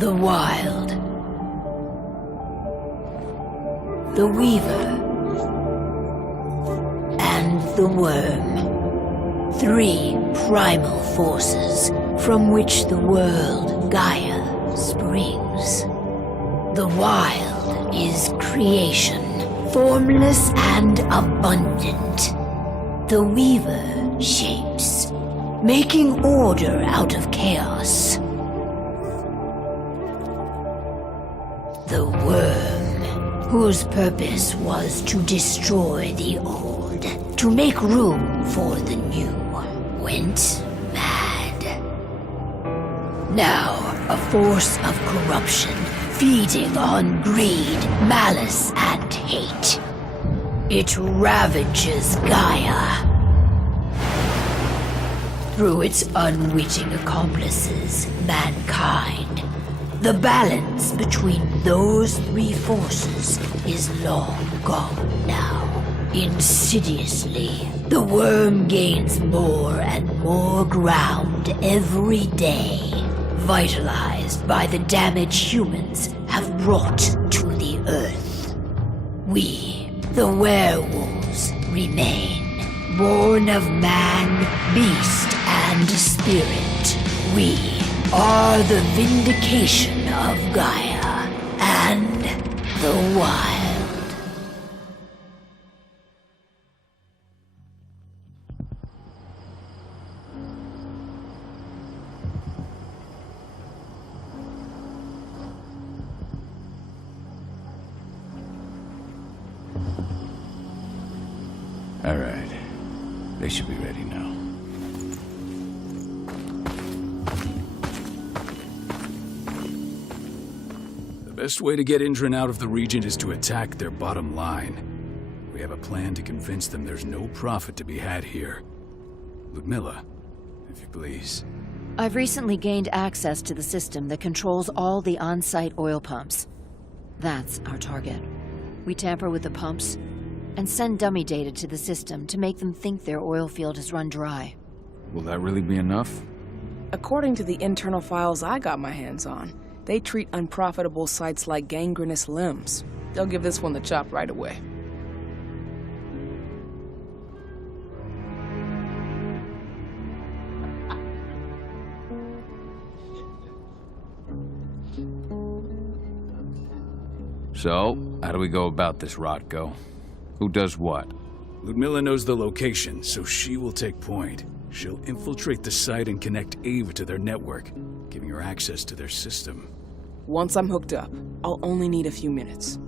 The Wild. The Weaver. And the Worm. 3 primal forces from which the world Gaia springs. The Wild is creation, formless and abundant. The Weaver shapes, making order out of chaos. The Worm, whose purpose was to destroy the old, to make room for the new, went mad. Now, a force of corruption, feeding on greed, malice, and hate. It ravages Gaia. Through its unwitting accomplices, mankind. The balance between those three forces is long gone now. Insidiously, the worm gains more and more ground every day, vitalized by the damage humans have brought to the Earth. We, the werewolves, remain, born of man, beast, and spirit. We are the vindication of Gaia and the wild. All right. They should be ready now. The best way to get Indran out of the region is to attack their bottom line. We have a plan to convince them there's no profit to be had here. Ludmilla, if you please. I've recently gained access to the system that controls all the on-site oil pumps. That's our target. We tamper with the pumps and send dummy data to the system to make them think their oil field has run dry. Will that really be enough? According to the internal files I got my hands on, they treat unprofitable sites like gangrenous limbs. They'll give this one the chop right away. So, how do we go about this, Rotko? Who does what? Ludmilla knows the location, so she will take point. She'll infiltrate the site and connect Ava to their network, giving her access to their system. Once I'm hooked up, I'll only need a few minutes.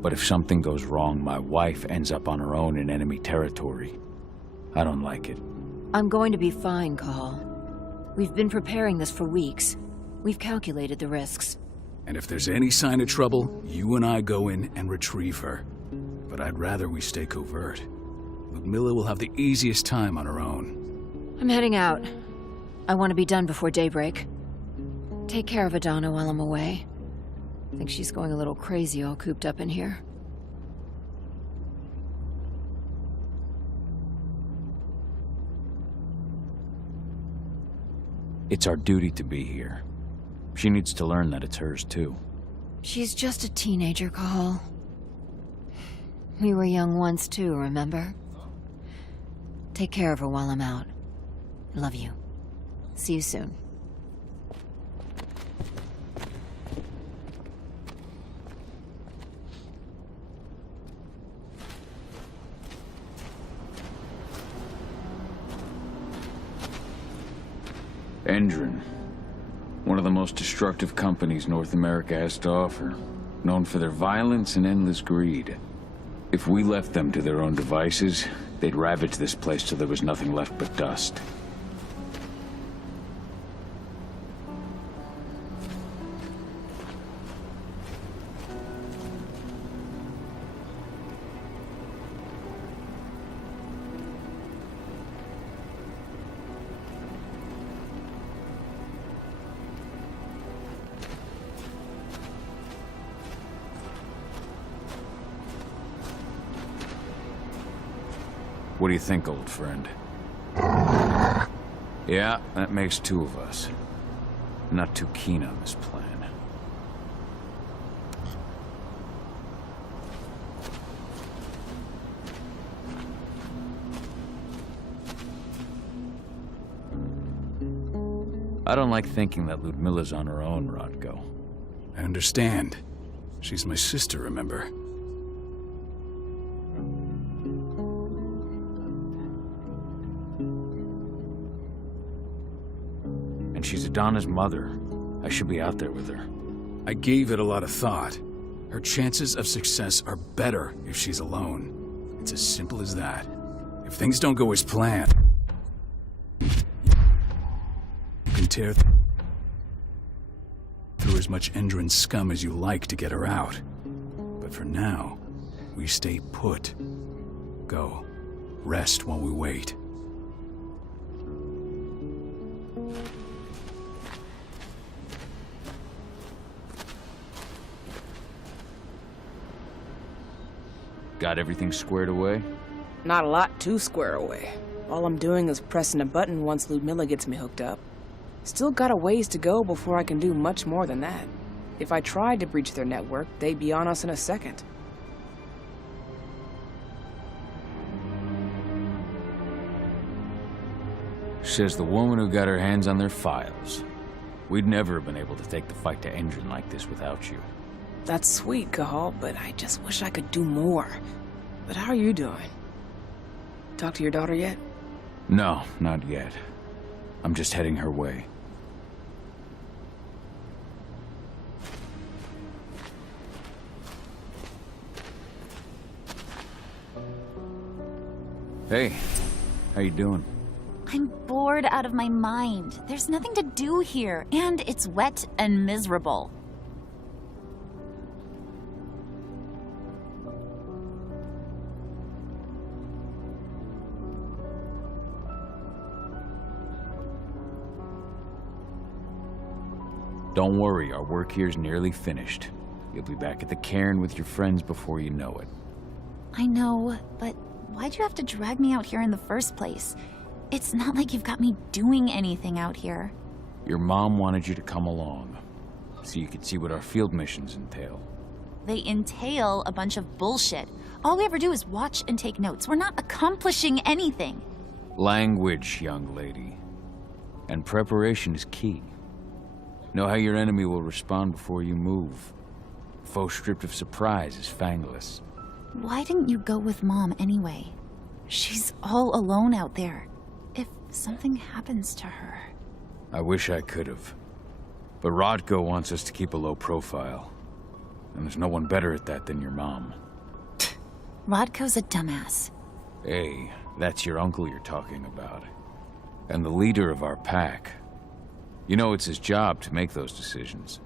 But if something goes wrong, my wife ends up on her own in enemy territory. I don't like it. I'm going to be fine, Call. We've been preparing this for weeks. We've calculated the risks. And if there's any sign of trouble, you and I go in and retrieve her. But I'd rather we stay covert. Ludmilla will have the easiest time on her own. I'm heading out. I want to be done before daybreak. Take care of Adana while I'm away. I think she's going a little crazy all cooped up in here. It's our duty to be here. She needs to learn that it's hers, too. She's just a teenager, Call. We were young once, too, remember? Take care of her while I'm out. Love you. See you soon. Indran. One of the most destructive companies North America has to offer. Known for their violence and endless greed. If we left them to their own devices, they'd ravage this place till there was nothing left but dust. What do you think, old friend? Yeah, that makes two of us. Not too keen on this plan. I don't like thinking that Ludmilla's on her own, Rotko. I understand. She's my sister, remember? And she's Adana's mother. I should be out there with her. I gave it a lot of thought. Her chances of success are better if she's alone. It's as simple as that. If things don't go as planned, you can tear through as much Indran scum as you like to get her out. But for now, we stay put. Go. Rest while we wait. Got everything squared away? Not a lot to square away. All I'm doing is pressing a button once Ludmilla gets me hooked up. Still got a ways to go before I can do much more than that. If I tried to breach their network, they'd be on us in a second. Says the woman who got her hands on their files. We'd never have been able to take the fight to Endron like this without you. That's sweet, Cahal, but I just wish I could do more. But how are you doing? Talk to your daughter yet? No, not yet. I'm just heading her way. Hey, how you doing? I'm bored out of my mind. There's nothing to do here, and it's wet and miserable. Don't worry, our work here's nearly finished. You'll be back at the cairn with your friends before you know it. I know, but why'd you have to drag me out here in the first place? It's not like you've got me doing anything out here. Your mom wanted you to come along, so you could see what our field missions entail. They entail a bunch of bullshit. All we ever do is watch and take notes. We're not accomplishing anything. Language, young lady. And preparation is key. Know how your enemy will respond before you move. Foe stripped of surprise is fangless. Why didn't you go with Mom anyway? She's all alone out there. If something happens to her... I wish I could have. But Rodko wants us to keep a low profile. And there's no one better at that than your mom. Rodko's a dumbass. Hey, that's your uncle you're talking about. And the leader of our pack. You know it's his job to make those decisions.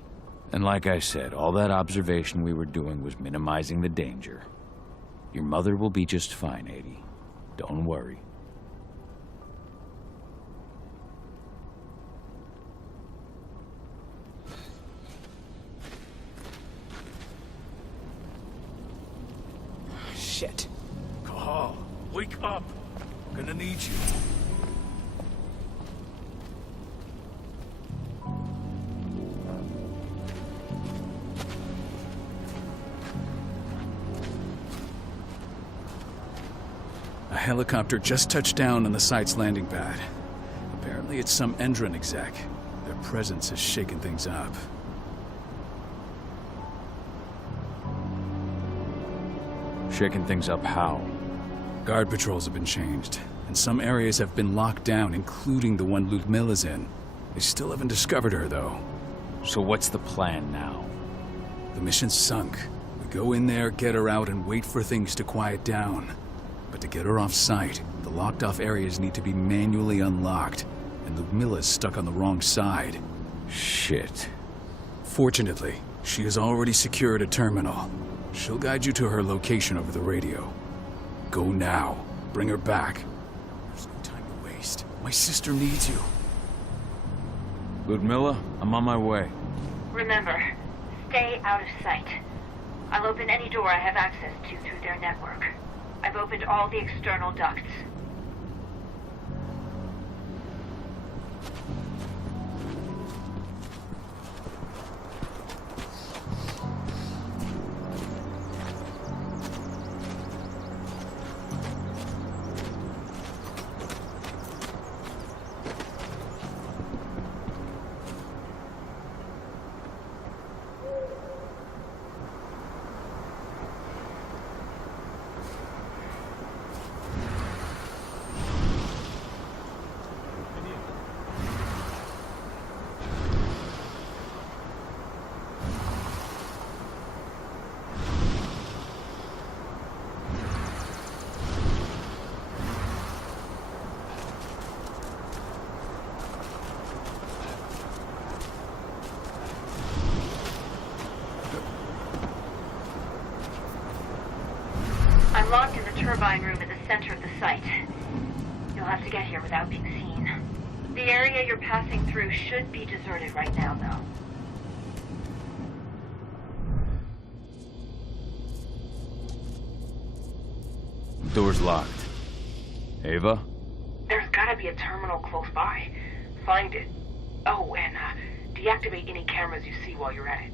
And like I said, all that observation we were doing was minimizing the danger. Your mother will be just fine, Adie. Don't worry. Shit. Cahal, wake up! I'm gonna need you. A helicopter just touched down on the site's landing pad. Apparently it's some Endron exec. Their presence has shaken things up. Shaking things up how? Guard patrols have been changed, and some areas have been locked down, including the one Ludmilla's in. They still haven't discovered her, though. So what's the plan now? The mission's sunk. We go in there, get her out, and wait for things to quiet down. But to get her off site, the locked-off areas need to be manually unlocked, and Ludmilla's stuck on the wrong side. Shit. Fortunately, she has already secured a terminal. She'll guide you to her location over the radio. Go now. Bring her back. There's no time to waste. My sister needs you. Ludmilla, I'm on my way. Remember, stay out of sight. I'll open any door I have access to through their network. I've opened all the external ducts. confined room in the center of the site. You'll have to get here without being seen. The area you're passing through should be deserted right now, though. Door's locked. Ava? There's gotta be a terminal close by. Find it. Oh, and deactivate any cameras you see while you're at it.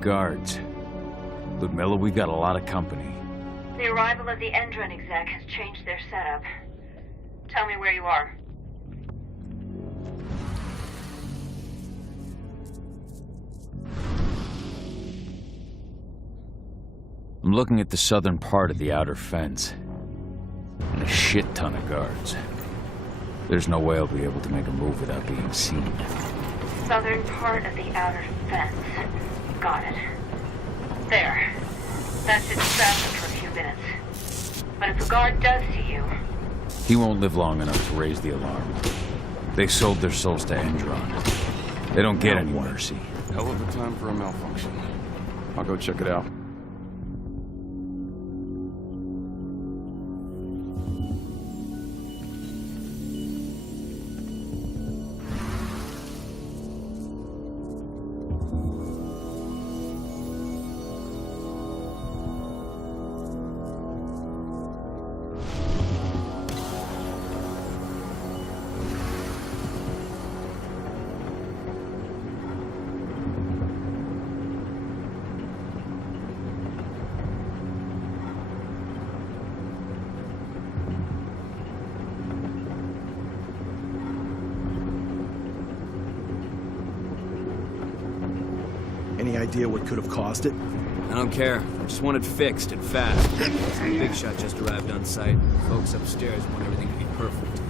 Guards. Ludmilla, we got a lot of company. The arrival of the Endron exec has changed their setup. Tell me where you are. I'm looking at the southern part of the outer fence. And a shit ton of guards. There's no way I'll be able to make a move without being seen. Southern part of the outer fence. Got it. There. That should distract them for a few minutes. But if a guard does see you... He won't live long enough to raise the alarm. They sold their souls to Endron. They don't get any mercy. Hell of a time for a malfunction. I'll go check it out. Any idea what could have caused it? I don't care. I just want it fixed and fast. The big shot just arrived on site. Folks upstairs want everything to be perfect.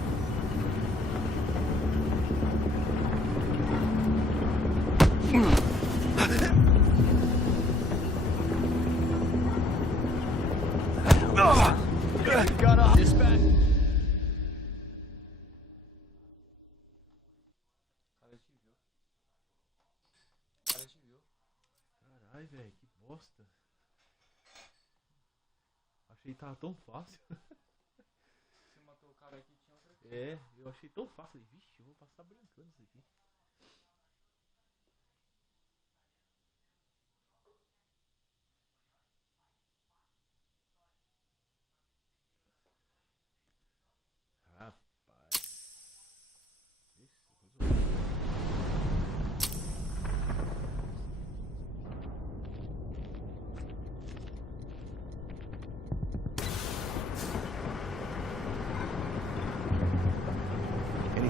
Dispatch. Ai, velho, que bosta. Achei que tava tão fácil. Você matou o cara aqui, tinha outra coisa. É, eu achei tão fácil. Falei, vixe, eu vou passar brincando isso aqui.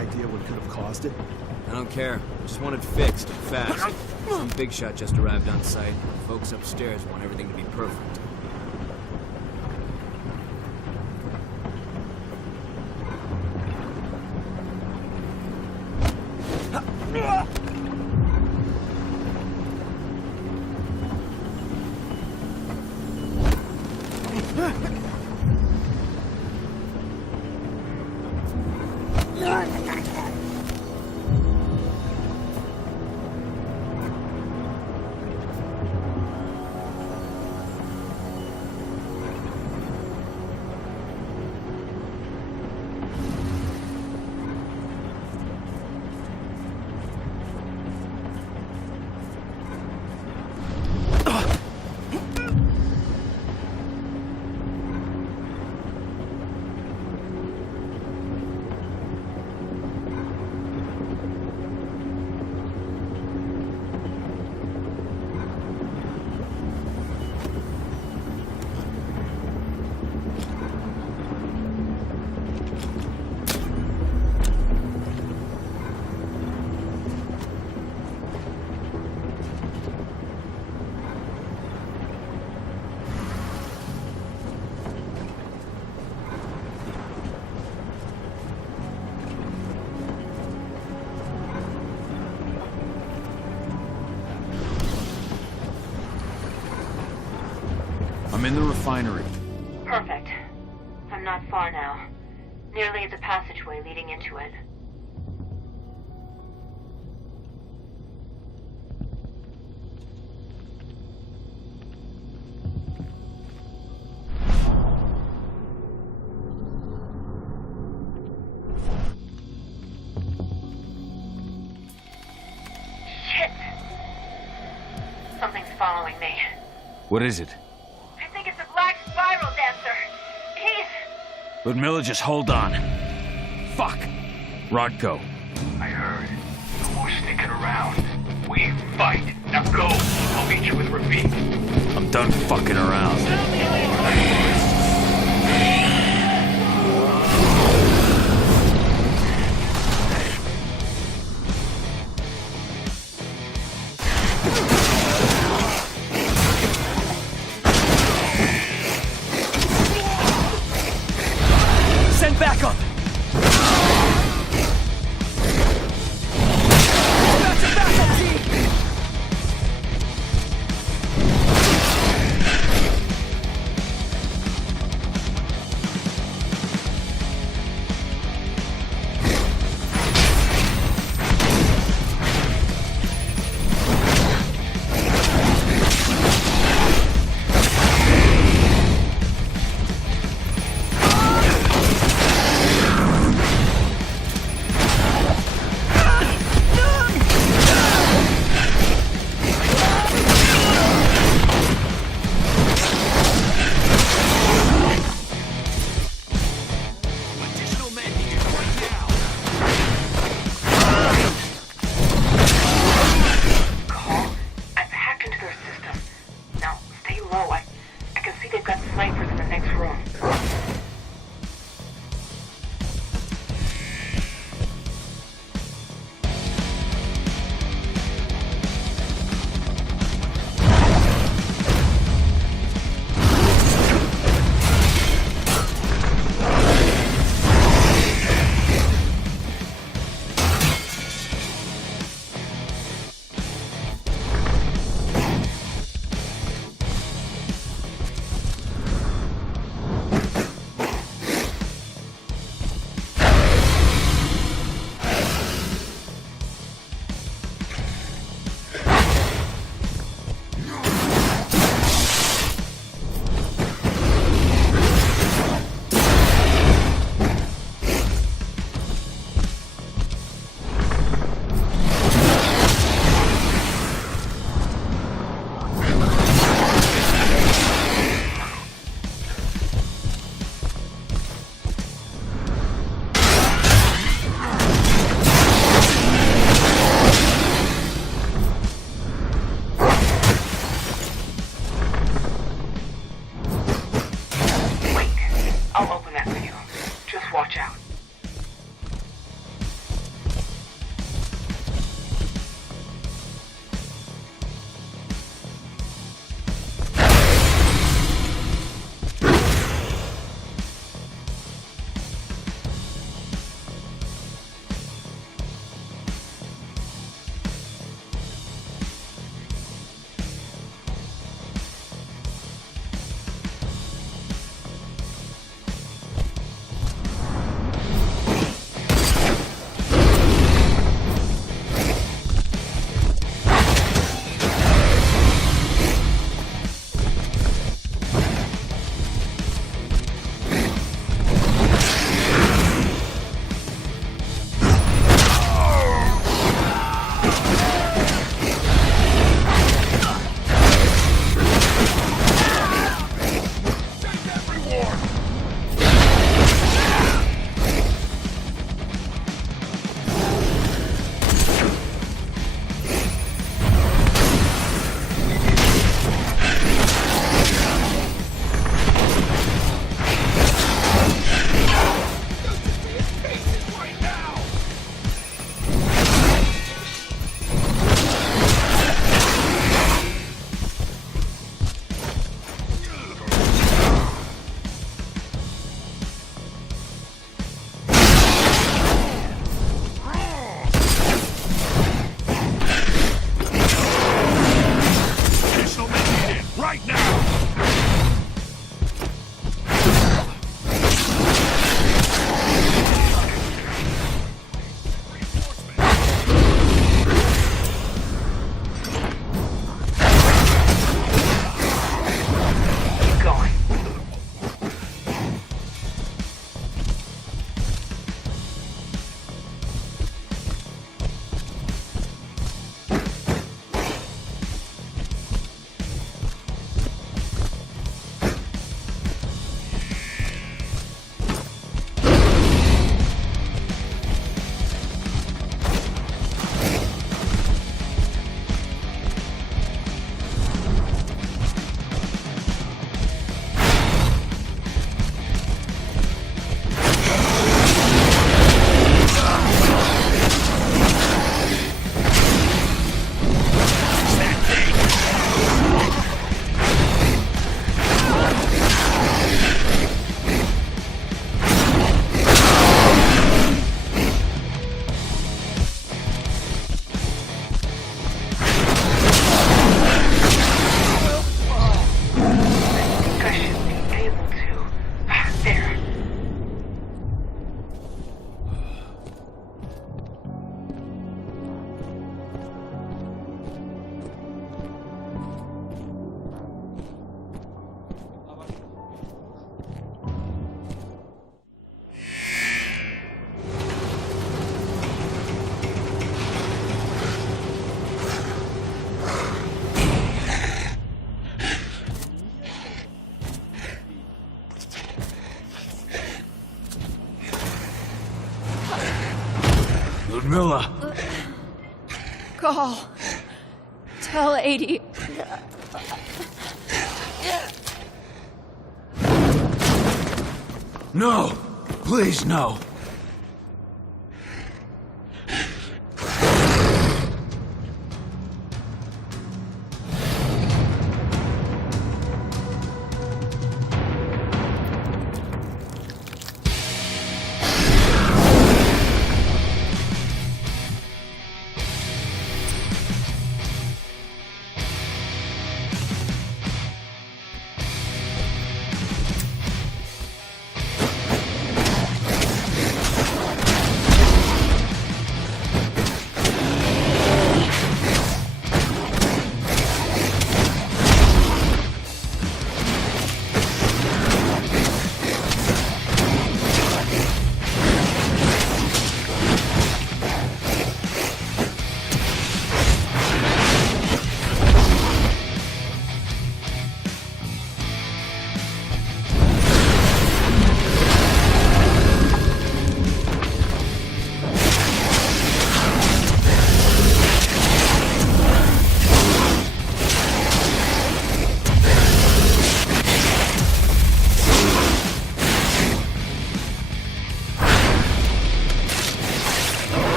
Idea what could have caused it? I don't care. I just want it fixed and fast. Some big shot just arrived on site. Folks upstairs want everything to be perfect. I'm in the refinery. Perfect. I'm not far now. Nearly at the passageway leading into it. Shit! Something's following me. What is it? I think it's a black spiral dancer. He's... Ludmilla, just hold on. Fuck! Rodko. I heard. No more sticking around. We fight. Now go. I'll meet you with Rafik. I'm done fucking around. Send backup! Miller! Call. Tell 80. No! Please, no!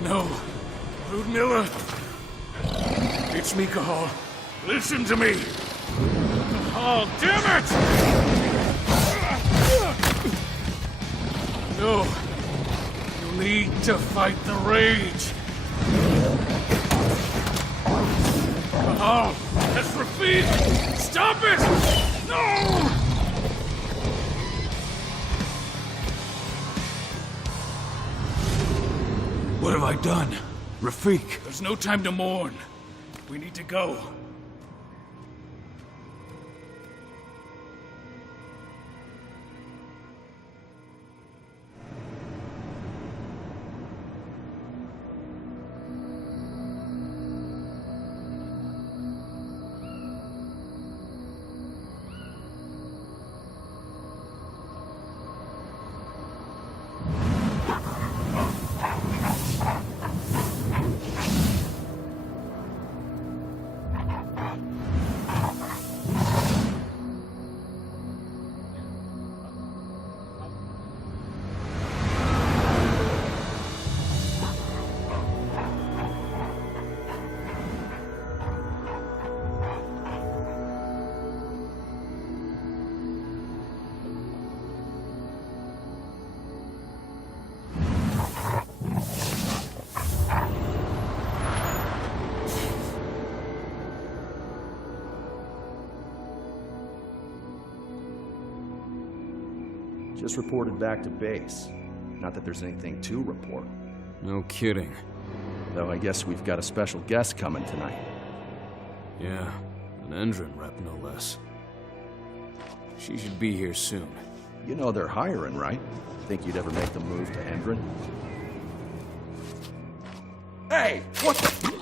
No. Ludmilla. It's me, Cahal. Listen to me. Oh, damn it! No. You need to fight the rage. Cahal, that's Rafid! Stop it! No! What have I done? Rafik. There's no time to mourn. We need to go. Just reported back to base. Not that there's anything to report. No kidding. Though I guess we've got a special guest coming tonight. Yeah, an Endron rep no less. She should be here soon. You know they're hiring, right? Think you'd ever make the move to Endron? Hey! What the...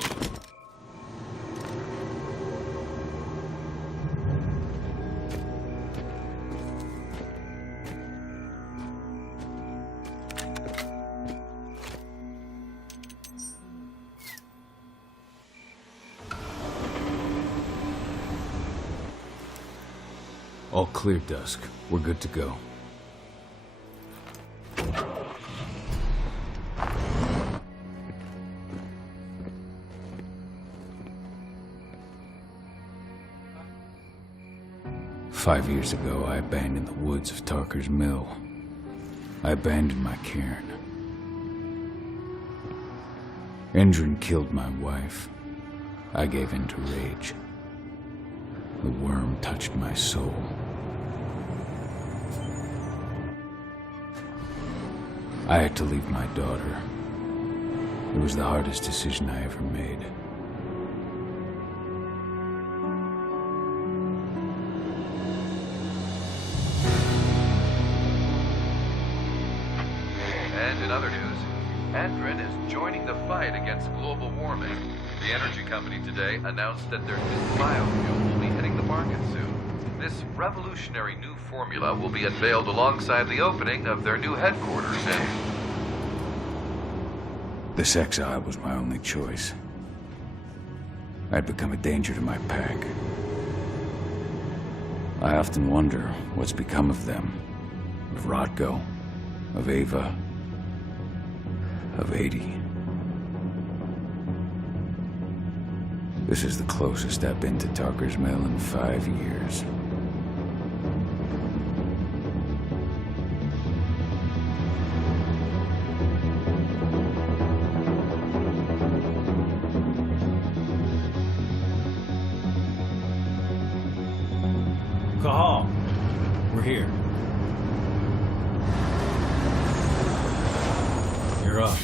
All clear, Dusk. We're good to go. Five years ago, I abandoned the woods of Tarker's Mill. I abandoned my cairn. Endron killed my wife. I gave in to rage. The worm touched my soul. I had to leave my daughter. It was the hardest decision I ever made. And in other news, Endron is joining the fight against global warming. The energy company today announced that their new biofuel will be hitting the market soon. This revolutionary new formula will be unveiled alongside the opening of their new headquarters in... This exile was my only choice. I'd become a danger to my pack. I often wonder what's become of them. Of Rodko, of Ava, of 80. This is the closest I've been to Talker's Mill in 5 years. Cahal, we're here. You're up.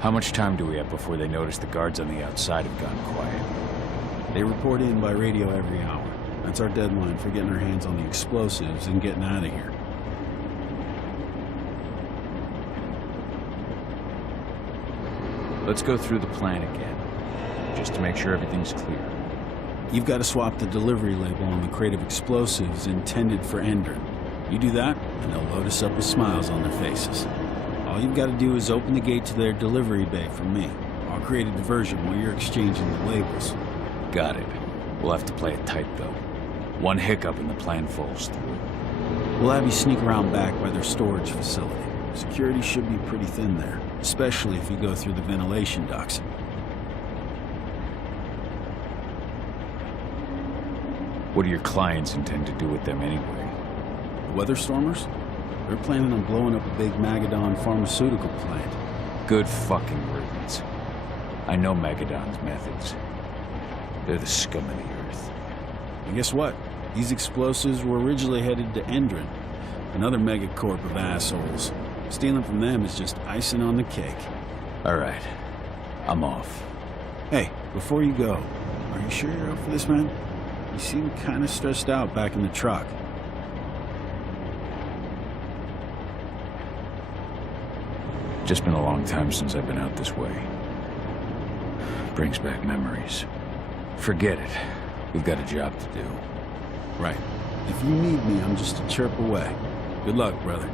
How much time do we have before they notice the guards on the outside have gone quiet? They report in by radio every hour. That's our deadline for getting our hands on the explosives and getting out of here. Let's go through the plan again, just to make sure everything's clear. You've got to swap the delivery label on the crate of explosives intended for Endron. You do that, and they'll load us up with smiles on their faces. All you've got to do is open the gate to their delivery bay for me. I'll create a diversion while you're exchanging the labels. Got it. We'll have to play it tight, though. One hiccup and the plan falls through. We'll have you sneak around back by their storage facility. Security should be pretty thin there, especially if you go through the ventilation ducts. What do your clients intend to do with them anyway? The Weatherstormers? They're planning on blowing up a big Magadon pharmaceutical plant. Good fucking riddance. I know Magadon's methods. They're the scum of the earth. And guess what? These explosives were originally headed to Endron, another megacorp of assholes. Stealing from them is just icing on the cake. All right. I'm off. Hey, before you go, are you sure you're up for this, man? You seem kind of stressed out back in the truck. Just been a long time since I've been out this way. Brings back memories. Forget it. We've got a job to do. Right. If you need me, I'm just a chirp away. Good luck, brother.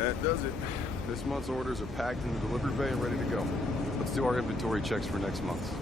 That does it. This month's orders are packed in the delivery bay and ready to go. Let's do our inventory checks for next month.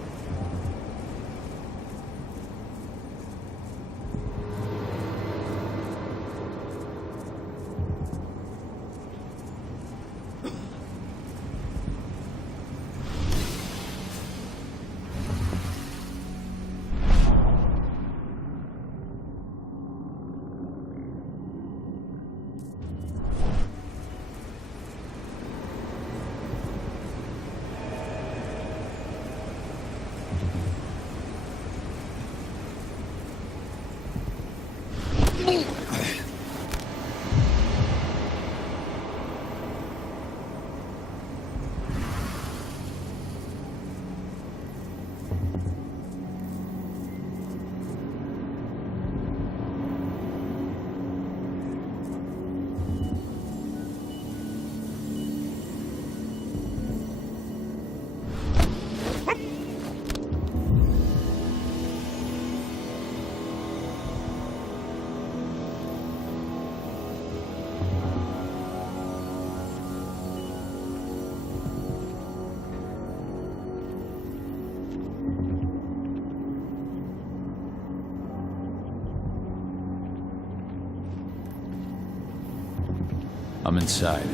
I'm inside.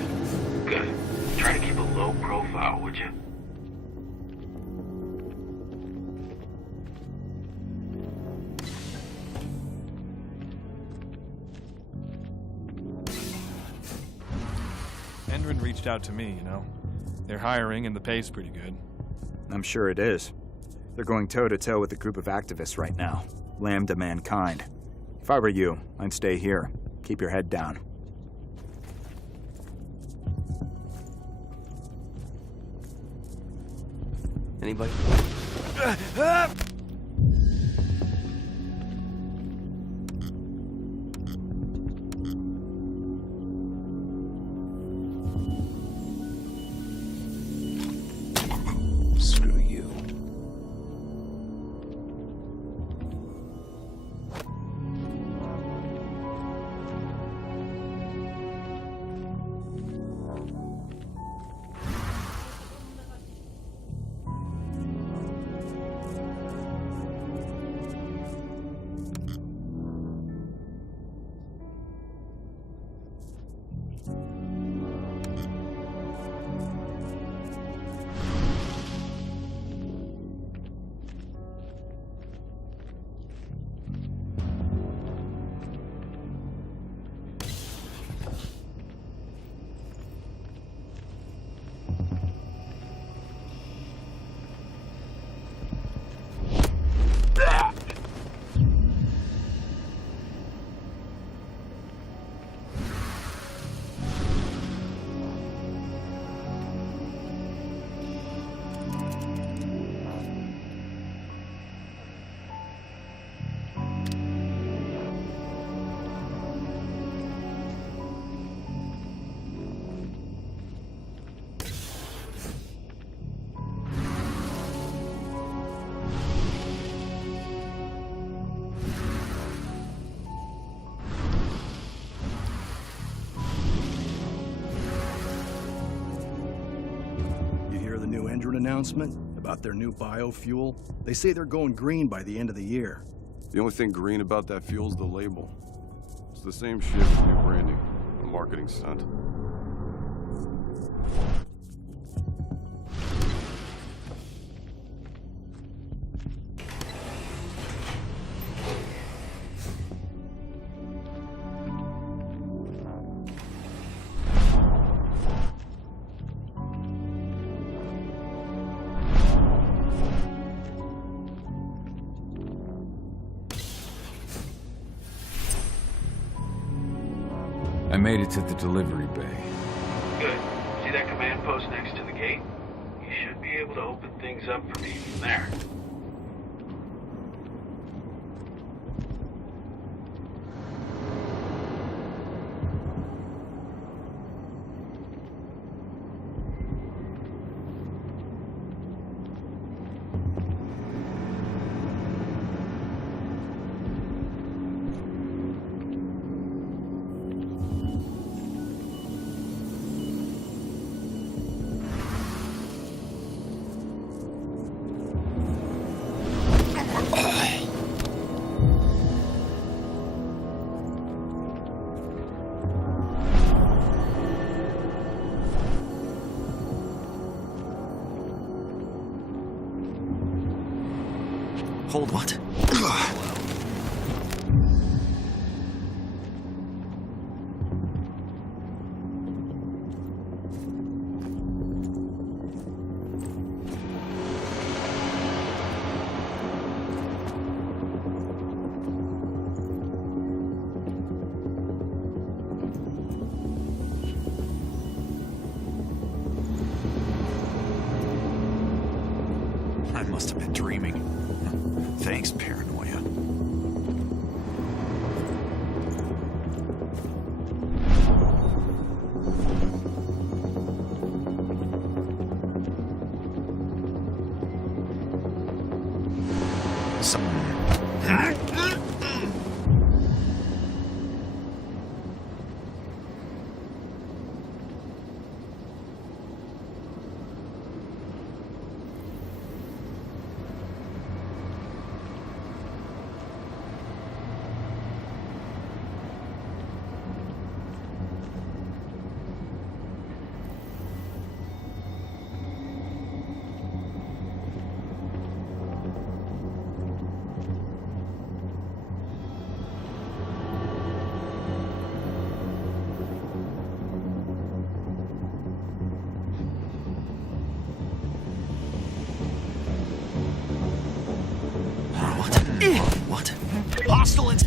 Good. Try to keep a low profile, would you? Endron reached out to me, They're hiring and the pay's pretty good. I'm sure it is. They're going toe-to-toe with a group of activists right now. Lambda Mankind. If I were you, I'd stay here. Keep your head down. Anybody? Screw you. Announcement about their new biofuel. They say they're going green by the end of the year. The only thing green about that fuel's the label. It's the same shit with new branding. A marketing stunt. I made it to the delivery bay. Good. See that command post next to the gate? You should be able to open things up for me from there. Hold what? I must have been dreaming. Thanks, paranoia. Hostile in...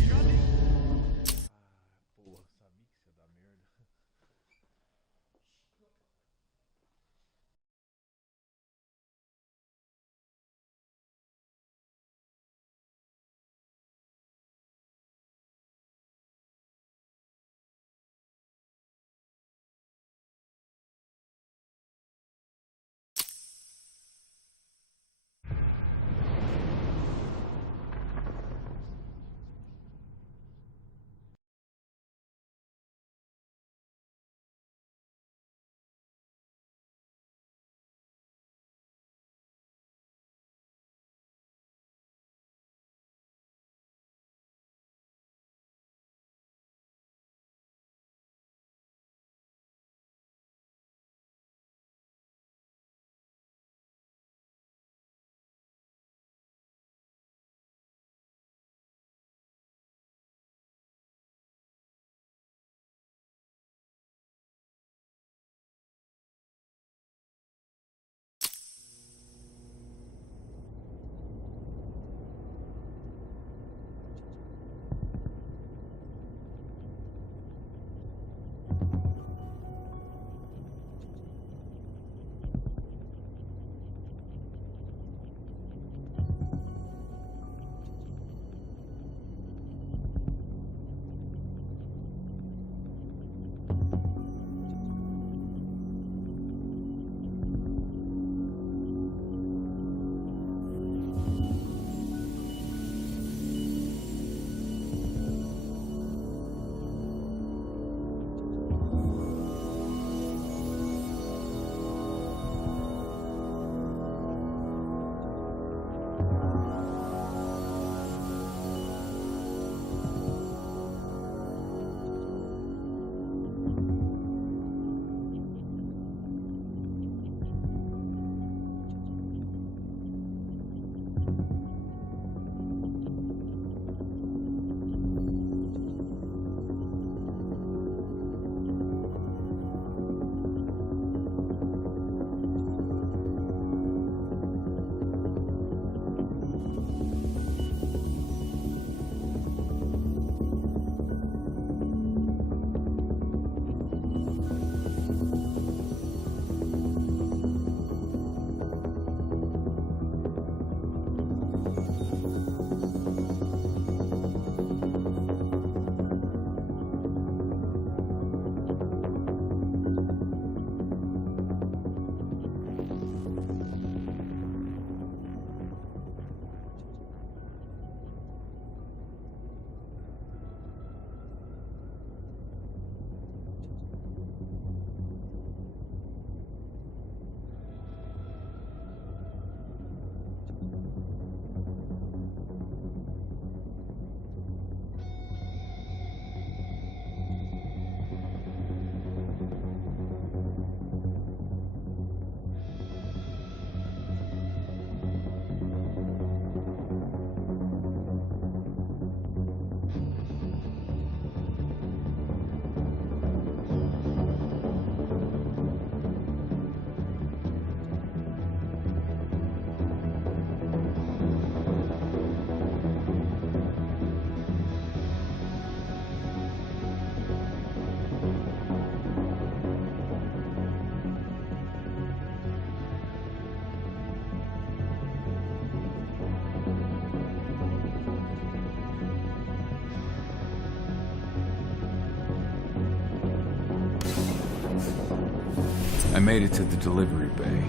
I made it to the delivery bay.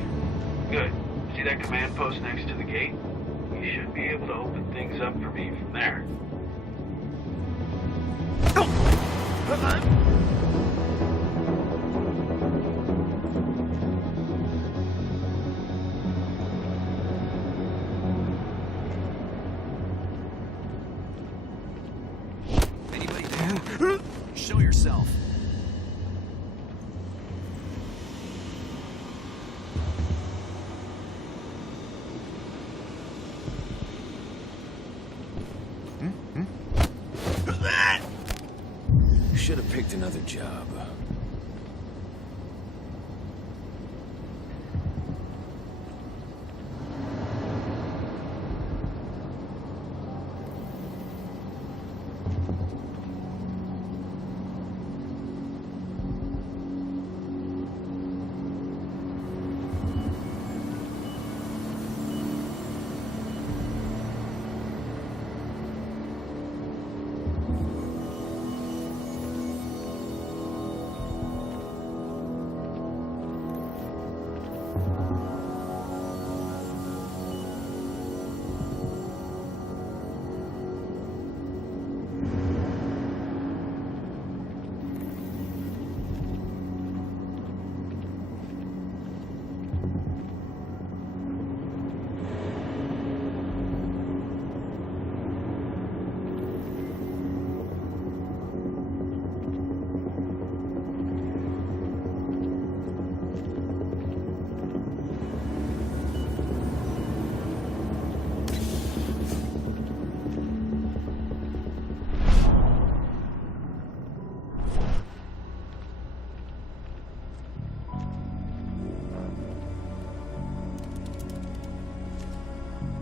Good. See that command post next to the gate? You should be able to open things up for me from there. Anybody there? Show yourself. Should have picked another job.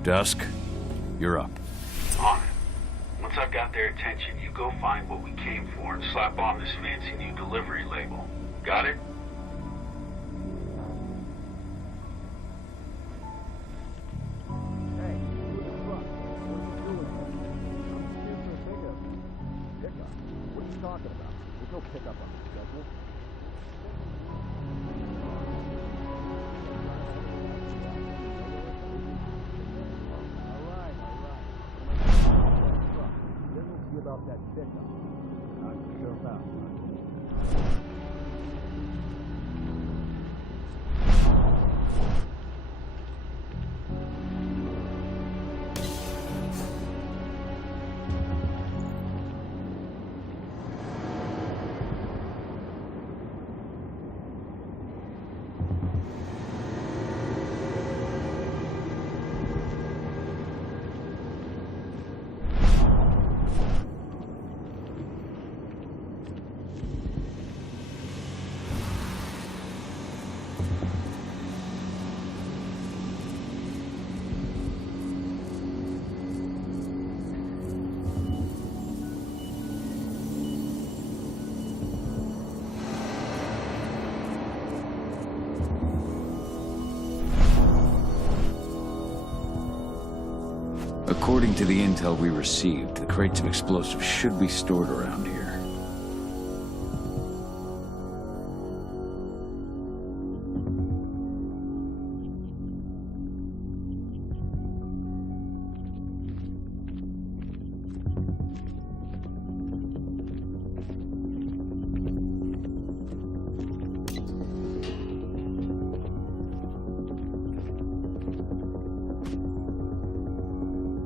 Dusk, you're up. On it. Once I've got their attention, you go find what we came for and slap on this fancy new delivery label. Got it? About that pickup. Knock yourself out. According to the intel we received, the crates of explosives should be stored around here.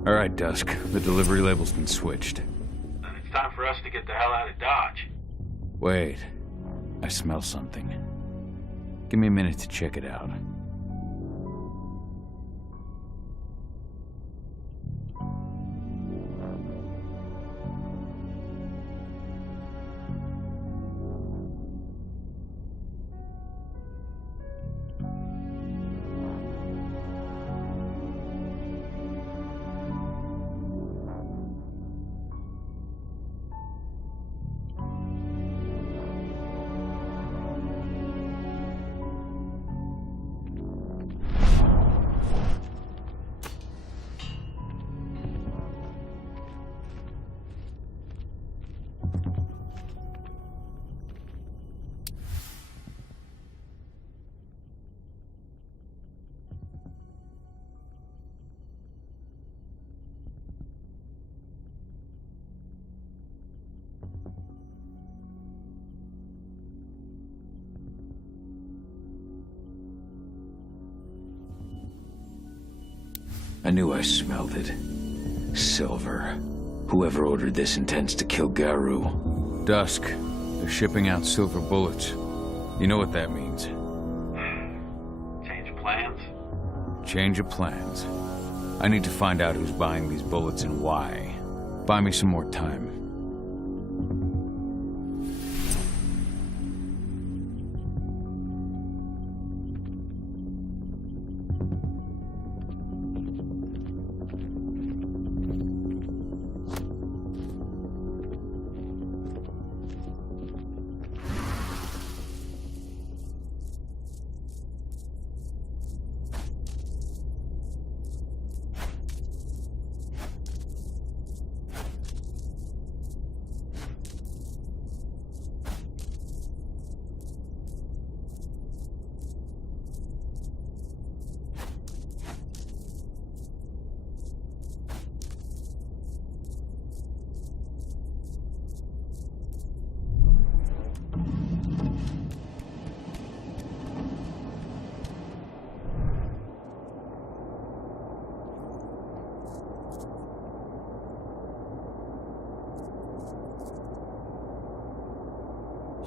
All right, Dusk. The delivery label's been switched. Then it's time for us to get the hell out of Dodge. Wait. I smell something. Give me a minute to check it out. I knew I smelled it. Silver. Whoever ordered this intends to kill Garu. Dusk. They're shipping out silver bullets. You know what that means. Change plans? Change of plans. I need to find out who's buying these bullets and why. Buy me some more time.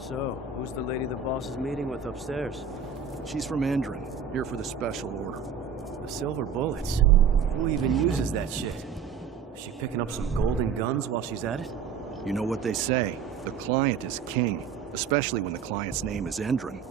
So, who's the lady the boss is meeting with upstairs? She's from Endron, here for the special order. The silver bullets? Who even uses that shit? Is she picking up some golden guns while she's at it? You know what they say, the client is king, especially when the client's name is Endron.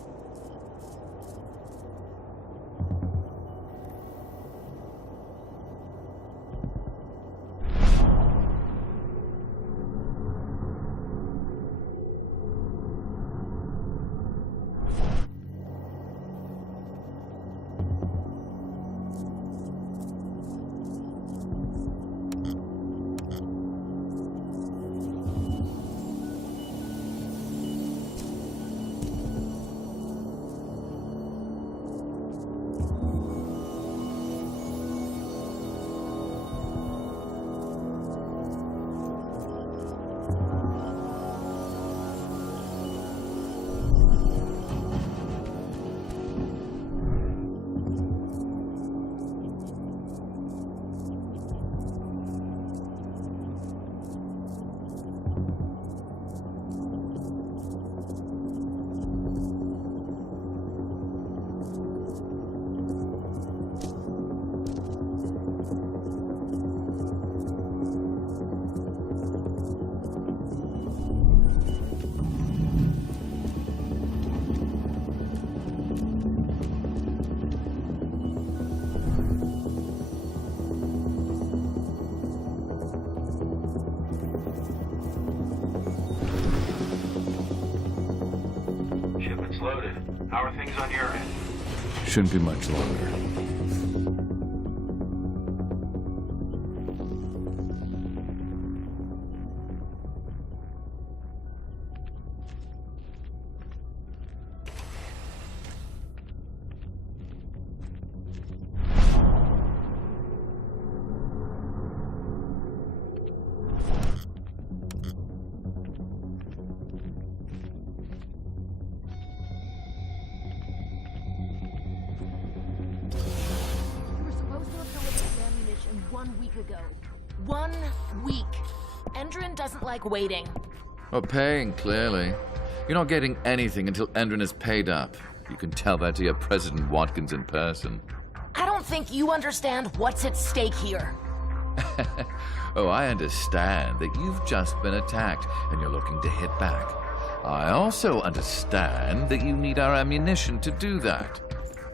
loaded. How are things on your end? Shouldn't be much longer. Ago. 1 week. Endron doesn't like waiting. Well, paying, clearly. You're not getting anything until Endron is paid up. You can tell that to your President Watkins in person. I don't think you understand what's at stake here. Oh, I understand that you've just been attacked and you're looking to hit back. I also understand that you need our ammunition to do that.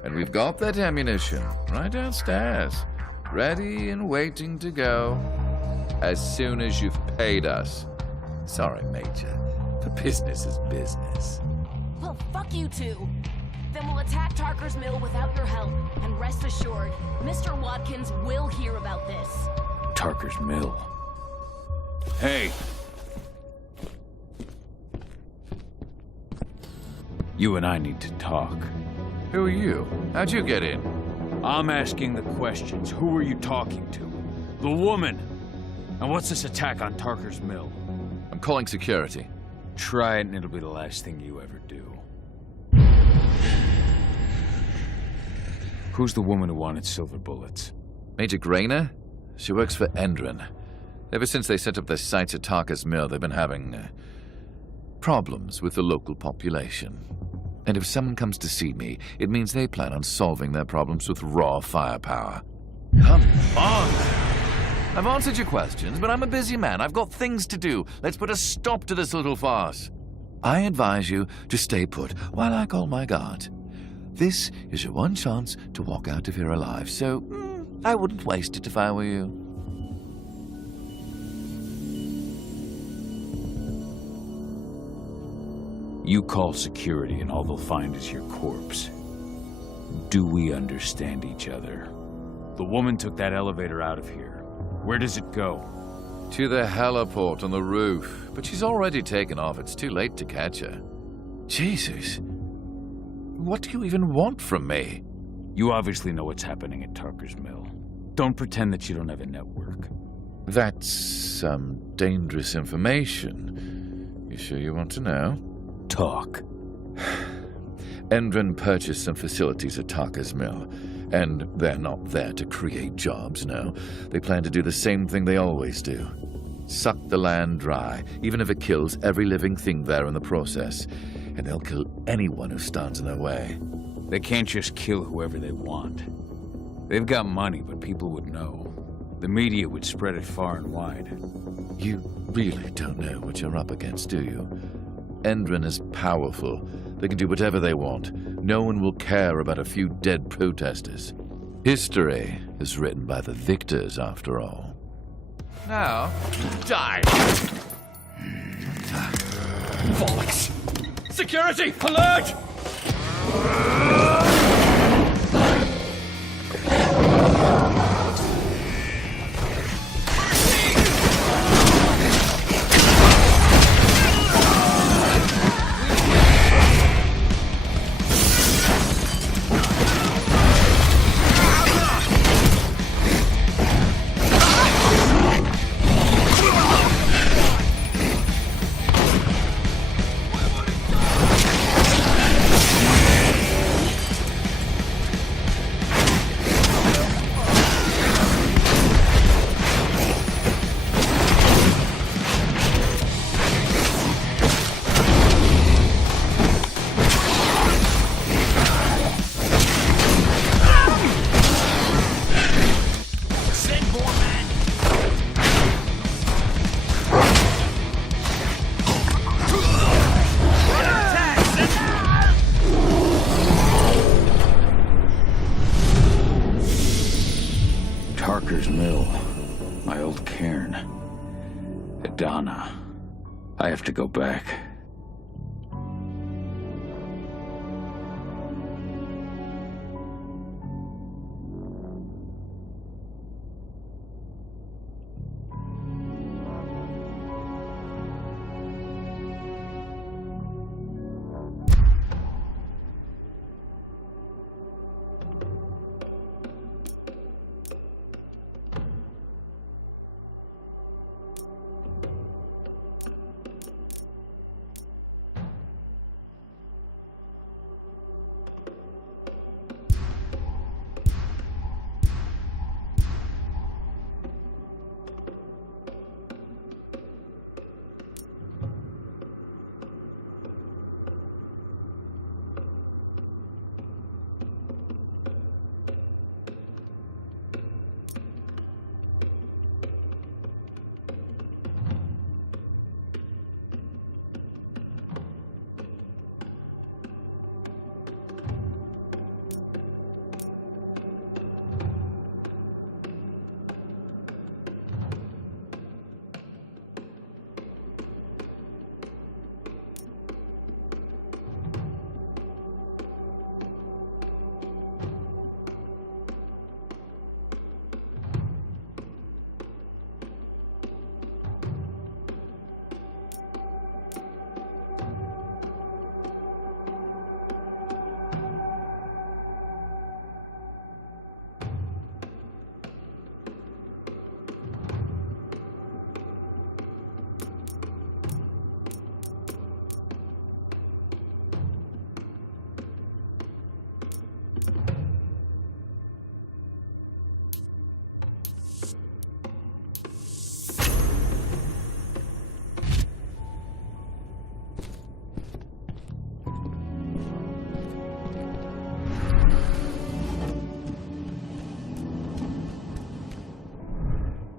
And we've got that ammunition right downstairs. Ready and waiting to go as soon as you've paid us. Sorry, Major, but business is business. Well, fuck you two. Then we'll attack Tarker's Mill without your help. And rest assured, Mr. Watkins will hear about this. Tarker's Mill. Hey! You and I need to talk. Who are you? How'd you get in? I'm asking the questions. Who are you talking to? The woman! And what's this attack on Tarker's Mill? I'm calling security. Try it and it'll be the last thing you ever do. Who's the woman who wanted silver bullets? Major Grainer? She works for Endron. Ever since they set up their sights at Tarker's Mill, they've been having problems with the local population. And if someone comes to see me, it means they plan on solving their problems with raw firepower. Come on! I've answered your questions, but I'm a busy man. I've got things to do. Let's put a stop to this little farce. I advise you to stay put while I call my guard. This is your one chance to walk out of here alive, so I wouldn't waste it if I were you. You call security and all they'll find is your corpse. Do we understand each other? The woman took that elevator out of here. Where does it go? To the heliport on the roof. But she's already taken off. It's too late to catch her. Jesus. What do you even want from me? You obviously know what's happening at Tarker's Mill. Don't pretend that you don't have a network. That's some dangerous information. You sure you want to know? Talk. Endron purchased some facilities at Tarker's Mill, and they're not there to create jobs, no. They plan to do the same thing they always do. Suck the land dry, even if it kills every living thing there in the process. And they'll kill anyone who stands in their way. They can't just kill whoever they want. They've got money, but people would know. The media would spread it far and wide. You really don't know what you're up against, do you? Endron is powerful. They can do whatever they want. No one will care about a few dead protesters. History is written by the victors, after all. Now, die! Bollocks! Security! Alert! Tarker's Mill. My old cairn. Adana. I have to go back.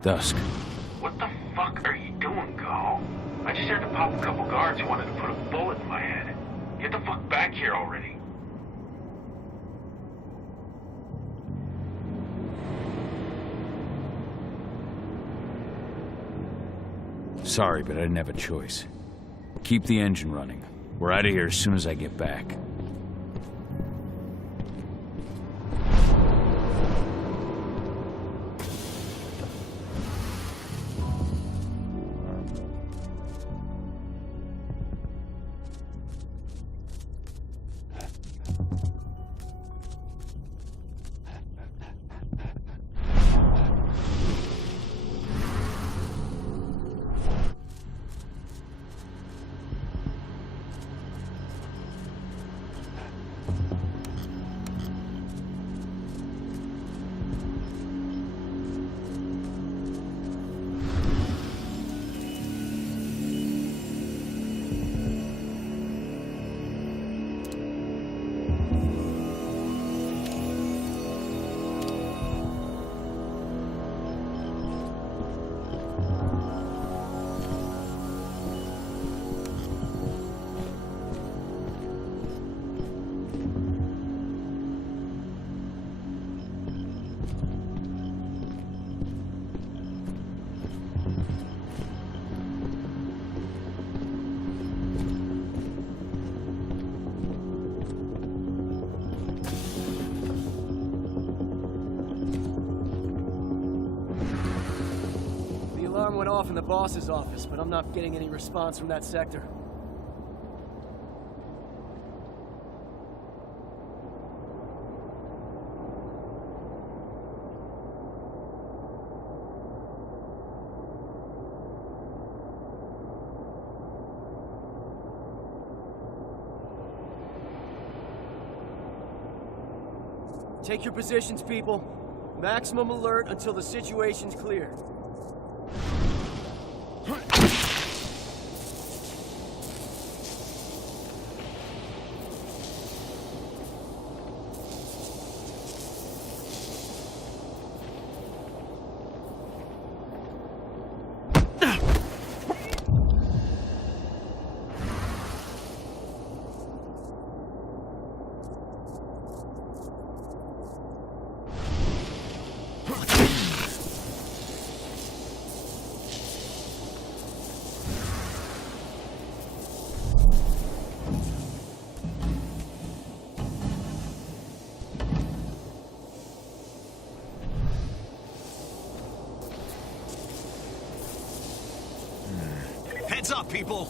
dusk. What the fuck are you doing, Go? I just had to pop a couple guards who wanted to put a bullet in my head. Get the fuck back here already. Sorry, but I didn't have a choice. Keep the engine running. We're out of here as soon as I get back. Alarm went off in the boss's office, but I'm not getting any response from that sector. Take your positions, people. Maximum alert until the situation's clear. Heads up, people!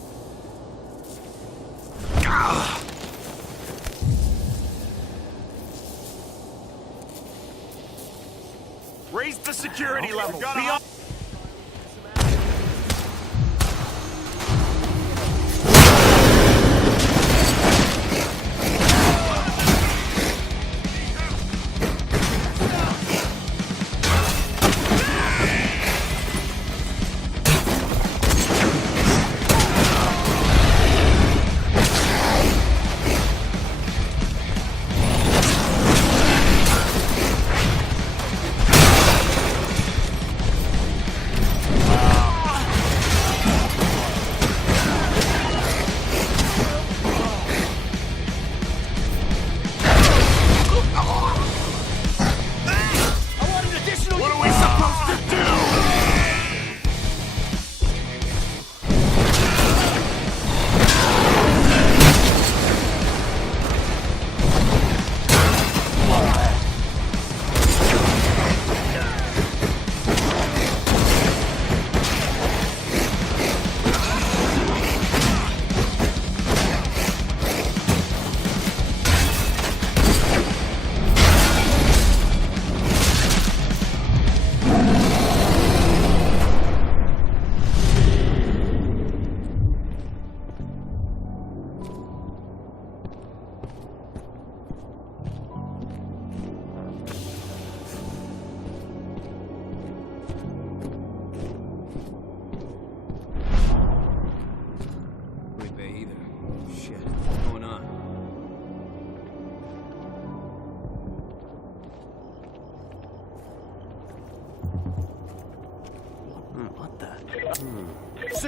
Raise the security level. Beyond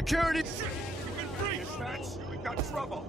security! You've been breached! Dispatch, we got trouble!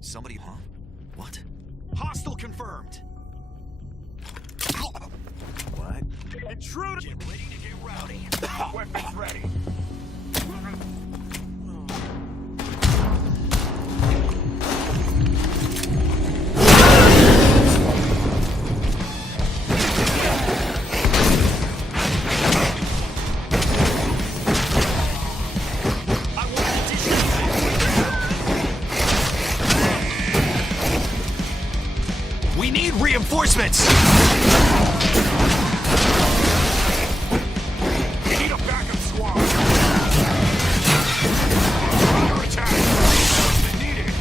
Somebody, huh? What? Hostile confirmed! What? Intruder! Get ready to get rowdy. Weapons ready. We need reinforcements! We need a backup squad! Under attack! Reinforcement needed!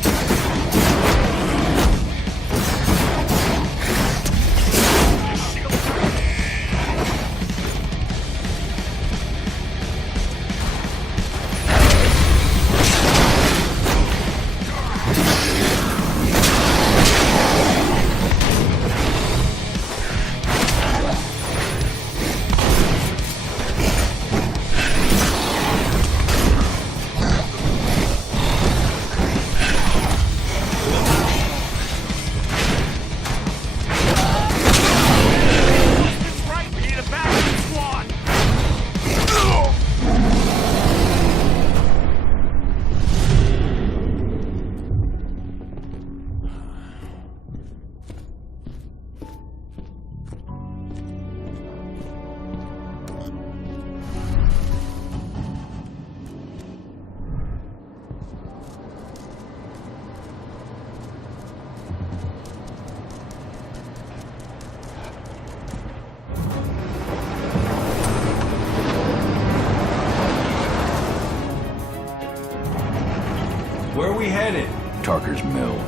Where are we headed? Tarker's Mill.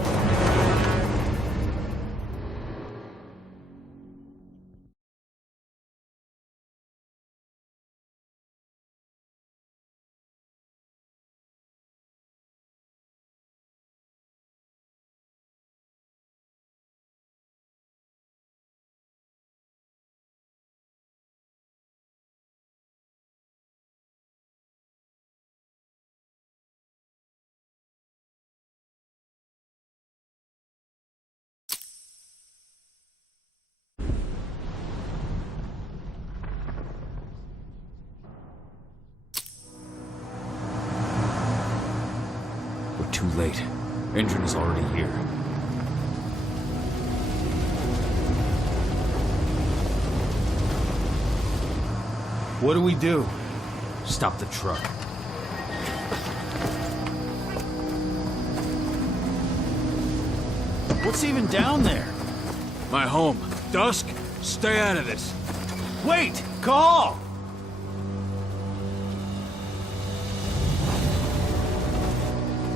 But too late. Endron is already here. What do we do? Stop the truck. What's even down there? My home. Dusk, stay out of this. Wait! Call!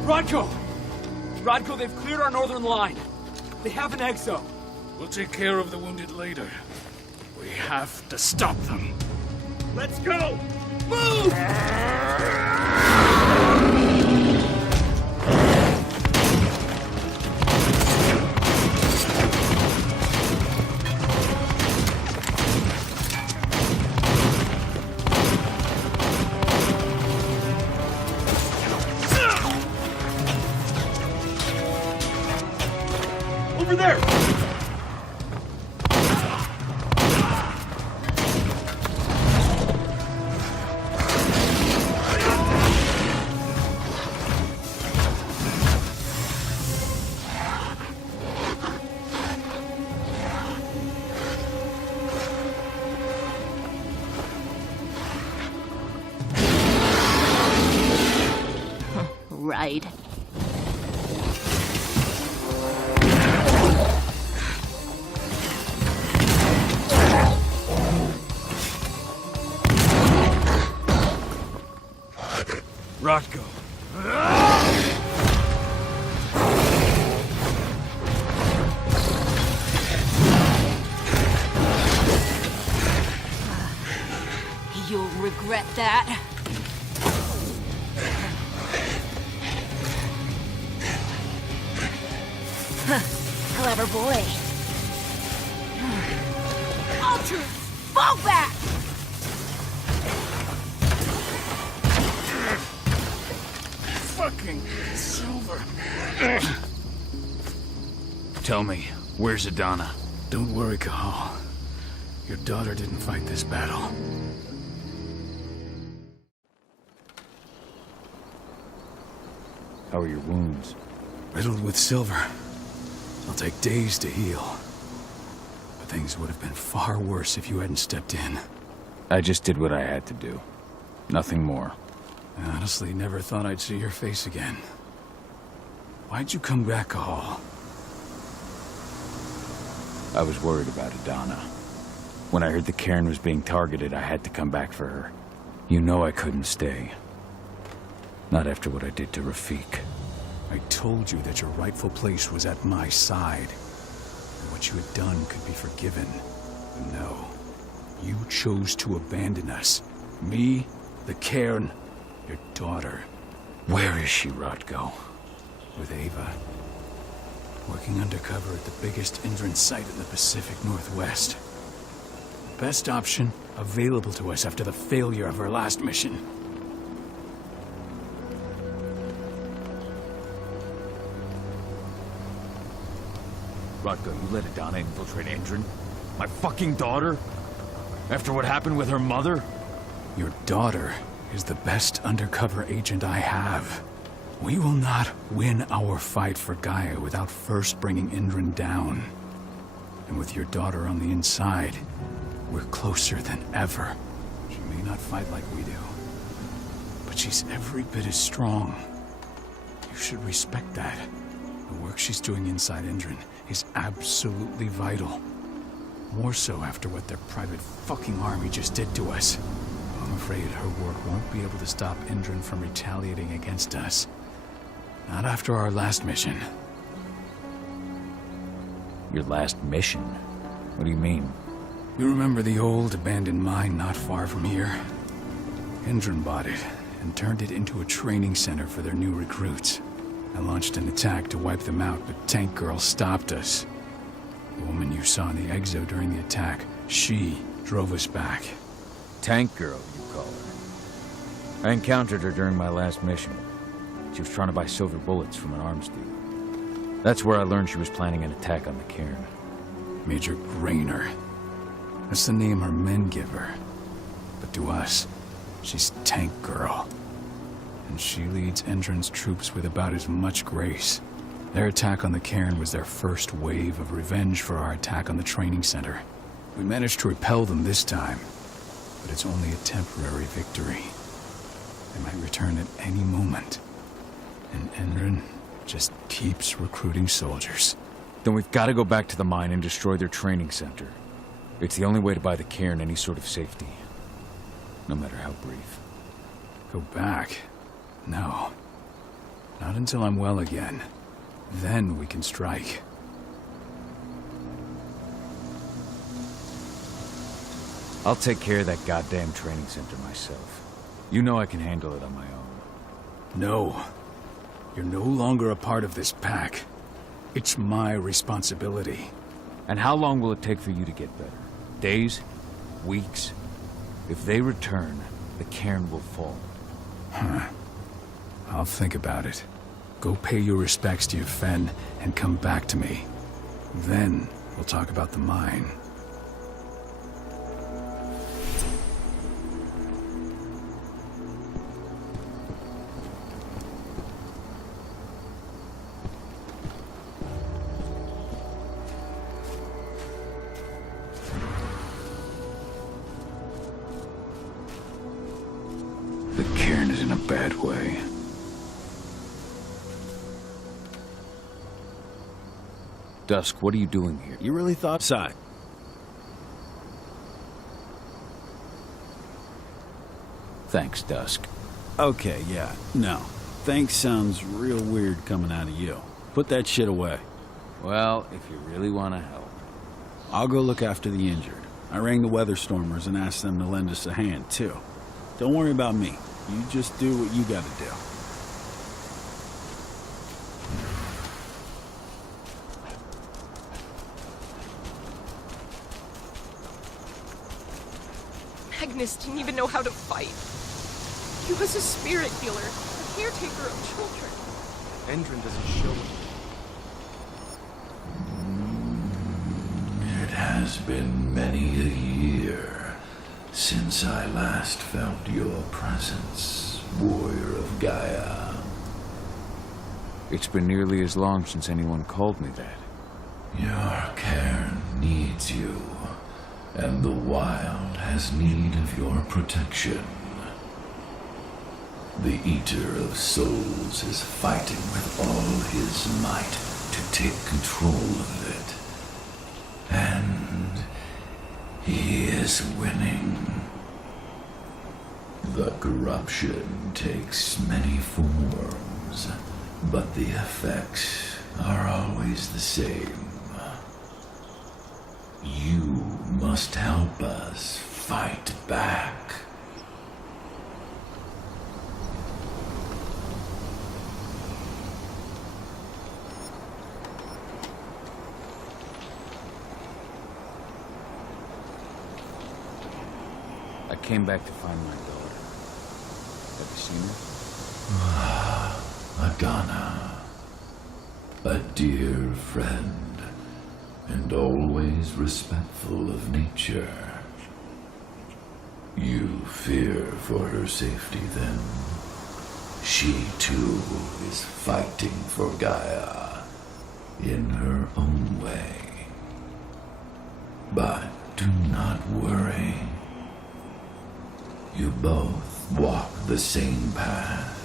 Rodko! Rodko, they've cleared our northern line. They have an exo. We'll take care of the wounded later. We have to stop them. Let's go! Move! Over there! Right. Rodko. You'll regret that. Clever boy. Ultra, fall back! Fucking Silver. Tell me, where's Adana? Don't worry, Cahal. Your daughter didn't fight this battle. How are your wounds? Riddled with silver. They'll take days to heal. But things would have been far worse if you hadn't stepped in. I just did what I had to do. Nothing more. I honestly never thought I'd see your face again. Why'd you come back, Cahal? I was worried about Adana. When I heard the cairn was being targeted, I had to come back for her. You know I couldn't stay. Not after what I did to Rafik. I told you that your rightful place was at my side. And what you had done could be forgiven. But no. You chose to abandon us. Me, the cairn, your daughter. Where is she, Rodko? With Ava. Working undercover at the biggest Endron site in the Pacific Northwest. Best option available to us after the failure of our last mission. Rodko, you let Adana infiltrate Endron? My fucking daughter? After what happened with her mother? Your daughter is the best undercover agent I have. We will not win our fight for Gaia without first bringing Endron down. And with your daughter on the inside, we're closer than ever. She may not fight like we do, but she's every bit as strong. You should respect that. The work she's doing inside Endron is absolutely vital. More so after what their private fucking army just did to us. I'm afraid her work won't be able to stop Endron from retaliating against us. Not after our last mission. Your last mission? What do you mean? You remember the old abandoned mine not far from here? Endron bought it and turned it into a training center for their new recruits. I launched an attack to wipe them out, but Tank Girl stopped us. The woman you saw in the exo during the attack, she drove us back. Tank Girl, you call her. I encountered her during my last mission. She was trying to buy silver bullets from an arms dealer. That's where I learned she was planning an attack on the cairn. Major Grainer. That's the name her men give her. But to us, she's Tank Girl. and she leads Endron's troops with about as much grace. Their attack on the cairn was their first wave of revenge for our attack on the training center. We managed to repel them this time, but it's only a temporary victory. They might return at any moment, and Endron just keeps recruiting soldiers. Then we've got to go back to the mine and destroy their training center. It's the only way to buy the cairn any sort of safety, no matter how brief. Go back? No. Not until I'm well again. Then we can strike. I'll take care of that goddamn training center myself. You know I can handle it on my own. No. You're no longer a part of this pack. It's my responsibility. And how long will it take for you to get better? Days? Weeks? If they return, the cairn will fall. Huh. I'll think about it. Go pay your respects to your Fen and come back to me. Then we'll talk about the mine. The cairn is in a bad way. Dusk, what are you doing here? You really thought so? Thanks, Dusk. Okay, yeah. No. Thanks sounds real weird coming out of you. Put that shit away. Well, if you really want to help. I'll go look after the injured. I rang the Weatherstormers and asked them to lend us a hand, too. Don't worry about me. You just do what you gotta do. Magnus didn't even know how to fight. He was a spirit healer, a caretaker of children. Endron doesn't show it. It has been many a year since I last felt your presence, warrior of Gaia. It's been nearly as long since anyone called me that. Your cairn needs you, and the wild has need of your protection. The Eater of Souls is fighting with all his might to take control of it. And he is winning. The corruption takes many forms, but the effects are always the same. You must help us fight back. I came back to find my daughter. Have you seen her? Agana, a dear friend, and always respectful of nature. You fear for her safety, then? She, too, is fighting for Gaia, in her own way. But do not worry. You both walk the same path.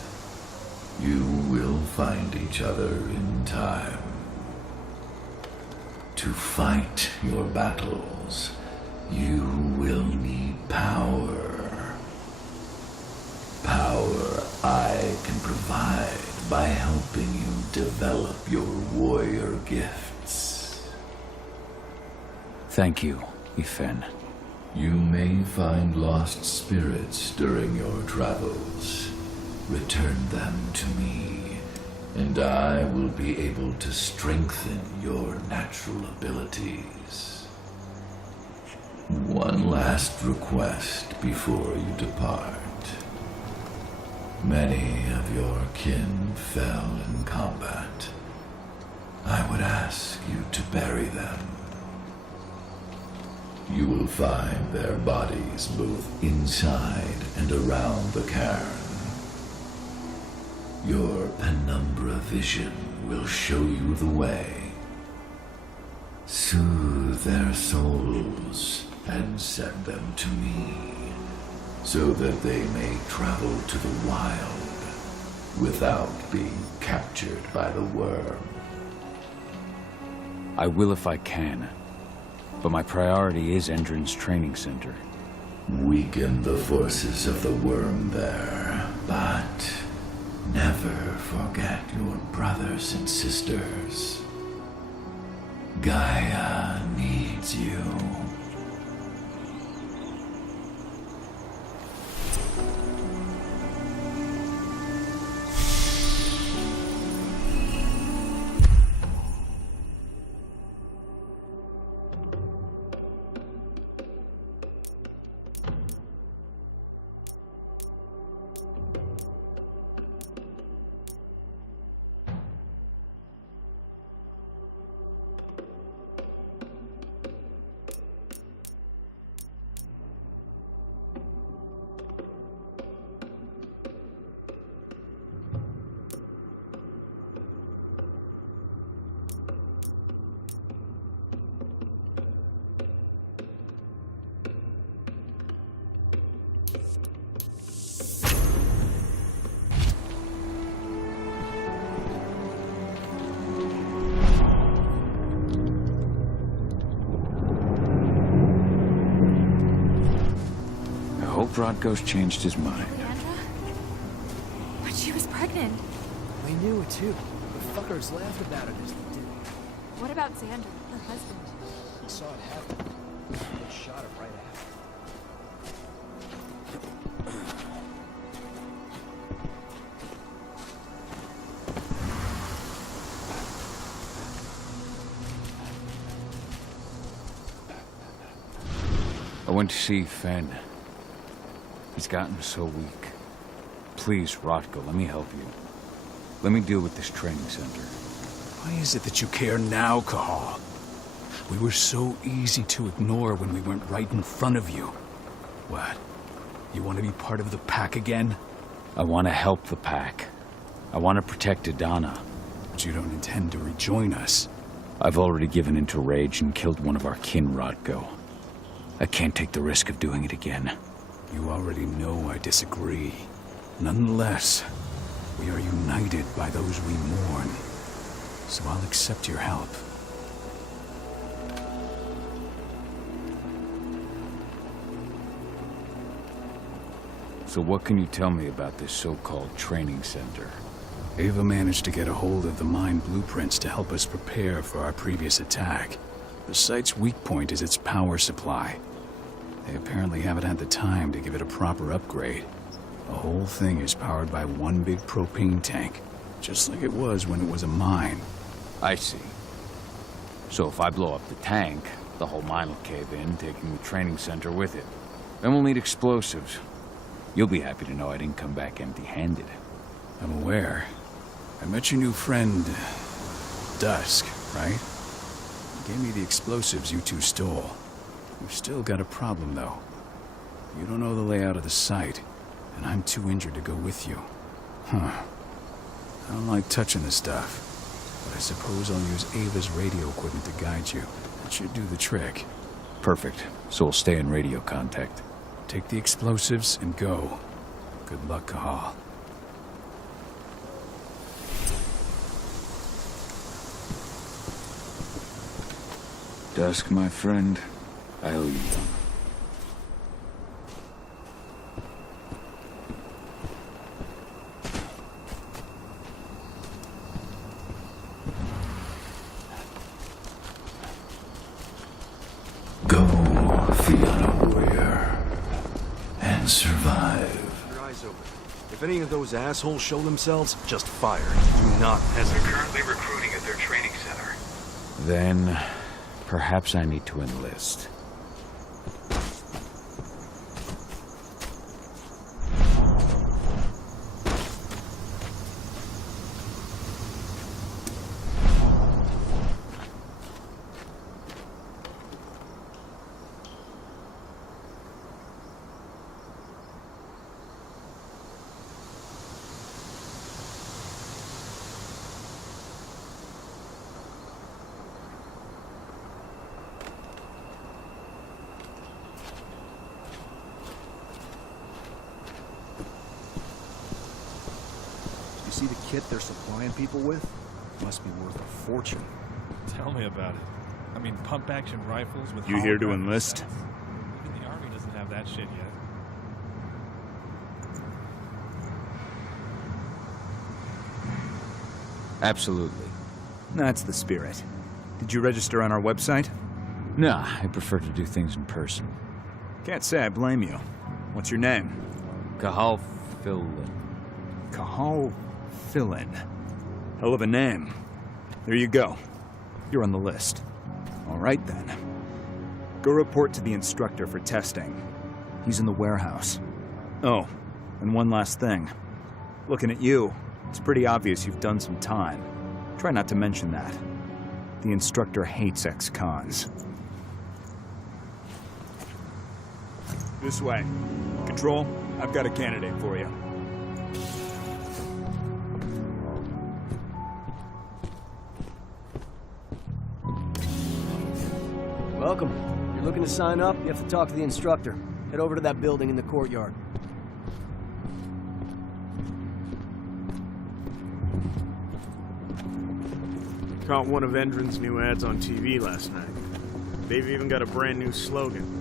You will find each other in time. To fight your battles, you will need power. Power I can provide by helping you develop your warrior gifts. Thank you, Ifen. You may find lost spirits during your travels. Return them to me, and I will be able to strengthen your natural abilities. One last request before you depart. Many of your kin fell in combat. I would ask you to bury them. You will find their bodies both inside and around the cairn. Your penumbra vision will show you the way. Soothe their souls and send them to me, so that they may travel to the wild without being captured by the worm. I will if I can, but my priority is Endron's training center. Weaken the forces of the worm there, but never forget your brothers and sisters. Gaia needs you. I hope Rodko's changed his mind. But she was pregnant. We knew it too. The fuckers laughed about it as they did. What about Xander, her husband? We saw it happen. They shot it right after. I went to see Fen. He's gotten so weak. Please, Rodko, let me help you. Let me deal with this training center. Why is it that you care now, Cahal? We were so easy to ignore when we weren't right in front of you. What? You want to be part of the pack again? I want to help the pack. I want to protect Adana. But you don't intend to rejoin us. I've already given into rage and killed one of our kin, Rodko. I can't take the risk of doing it again. You already know I disagree. Nonetheless, we are united by those we mourn. So I'll accept your help. So what can you tell me about this so-called training center? Ava managed to get a hold of the mine blueprints to help us prepare for our previous attack. The site's weak point is its power supply. They apparently haven't had the time to give it a proper upgrade. The whole thing is powered by one big propane tank, just like it was when it was a mine. I see. So if I blow up the tank, the whole mine will cave in, taking the training center with it. Then we'll need explosives. You'll be happy to know I didn't come back empty-handed. I'm aware. I met your new friend, Dusk, right? He gave me the explosives you two stole. We've still got a problem, though. You don't know the layout of the site, and I'm too injured to go with you. Huh. I don't like touching the stuff, but I suppose I'll use Ava's radio equipment to guide you. That should do the trick. Perfect. So we'll stay in radio contact. Take the explosives and go. Good luck, Cahal. Dusk, my friend, I owe you one. Go, Fianna warrior, and survive. Your eyes open. If any of those assholes show themselves, just fire. Do not hesitate. They're currently recruiting at their training center. Then, perhaps I need to enlist. see the kit they're supplying people with? Must be worth a fortune. Tell me about it. I mean, pump-action rifles with... You here to holographic enlist? sights. Even the Army doesn't have that shit yet. Absolutely. That's the spirit. Did you register on our website? Nah, I prefer to do things in person. Can't say I blame you. What's your name? Cahal Fillin. Cahal Fillin. Hell of a name. There you go. You're on the list. All right, then. Go report to the instructor for testing. He's in the warehouse. Oh, and one last thing. Looking at you, it's pretty obvious you've done some time. Try not to mention that. The instructor hates ex-cons. This way. Control, I've got a candidate for you. Welcome. If you're looking to sign up, you have to talk to the instructor. Head over to that building in the courtyard. Caught one of Endron's new ads on TV last night. They've even got a brand new slogan.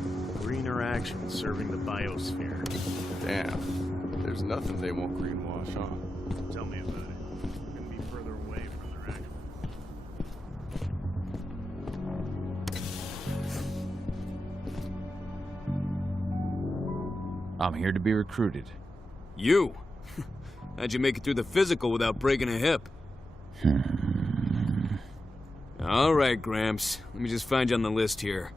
Greener action serving the biosphere. Damn. There's nothing they won't greenwash, huh? Tell me about it. Couldn't be further away from their action. I'm here to be recruited. You? How'd you make it through the physical without breaking a hip? All right, Gramps. Let me just find you on the list here.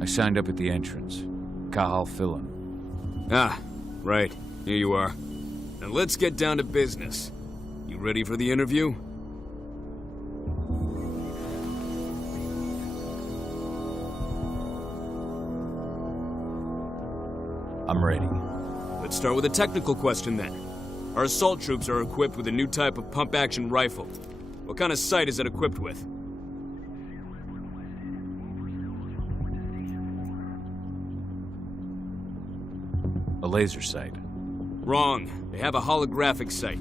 I signed up at the entrance. Cahal Fillin. Ah, right. Here you are. Now let's get down to business. You ready for the interview? I'm ready. Let's start with a technical question then. Our assault troops are equipped with a new type of pump-action rifle. What kind of sight is it equipped with? A laser sight. Wrong. They have a holographic sight.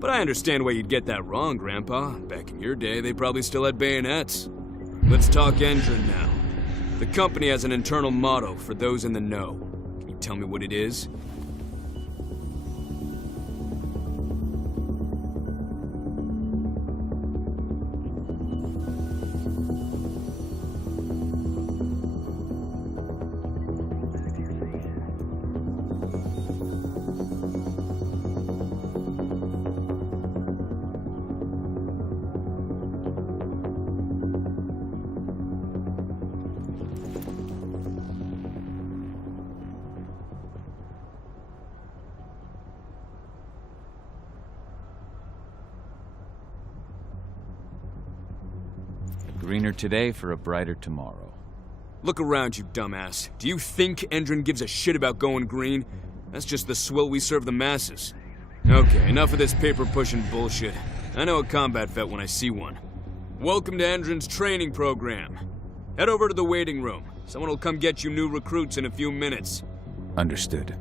But I understand why you'd get that wrong, Grandpa. Back in your day, they probably still had bayonets. Let's talk Endron now. The company has an internal motto for those in the know. Can you tell me what it is? Greener today for a brighter tomorrow. Look around, you dumbass. Do you think Endron gives a shit about going green? That's just the swill we serve the masses. Okay, enough of this paper-pushing bullshit. I know a combat vet when I see one. Welcome to Endron's training program. Head over to the waiting room. Someone will come get you new recruits in a few minutes. Understood.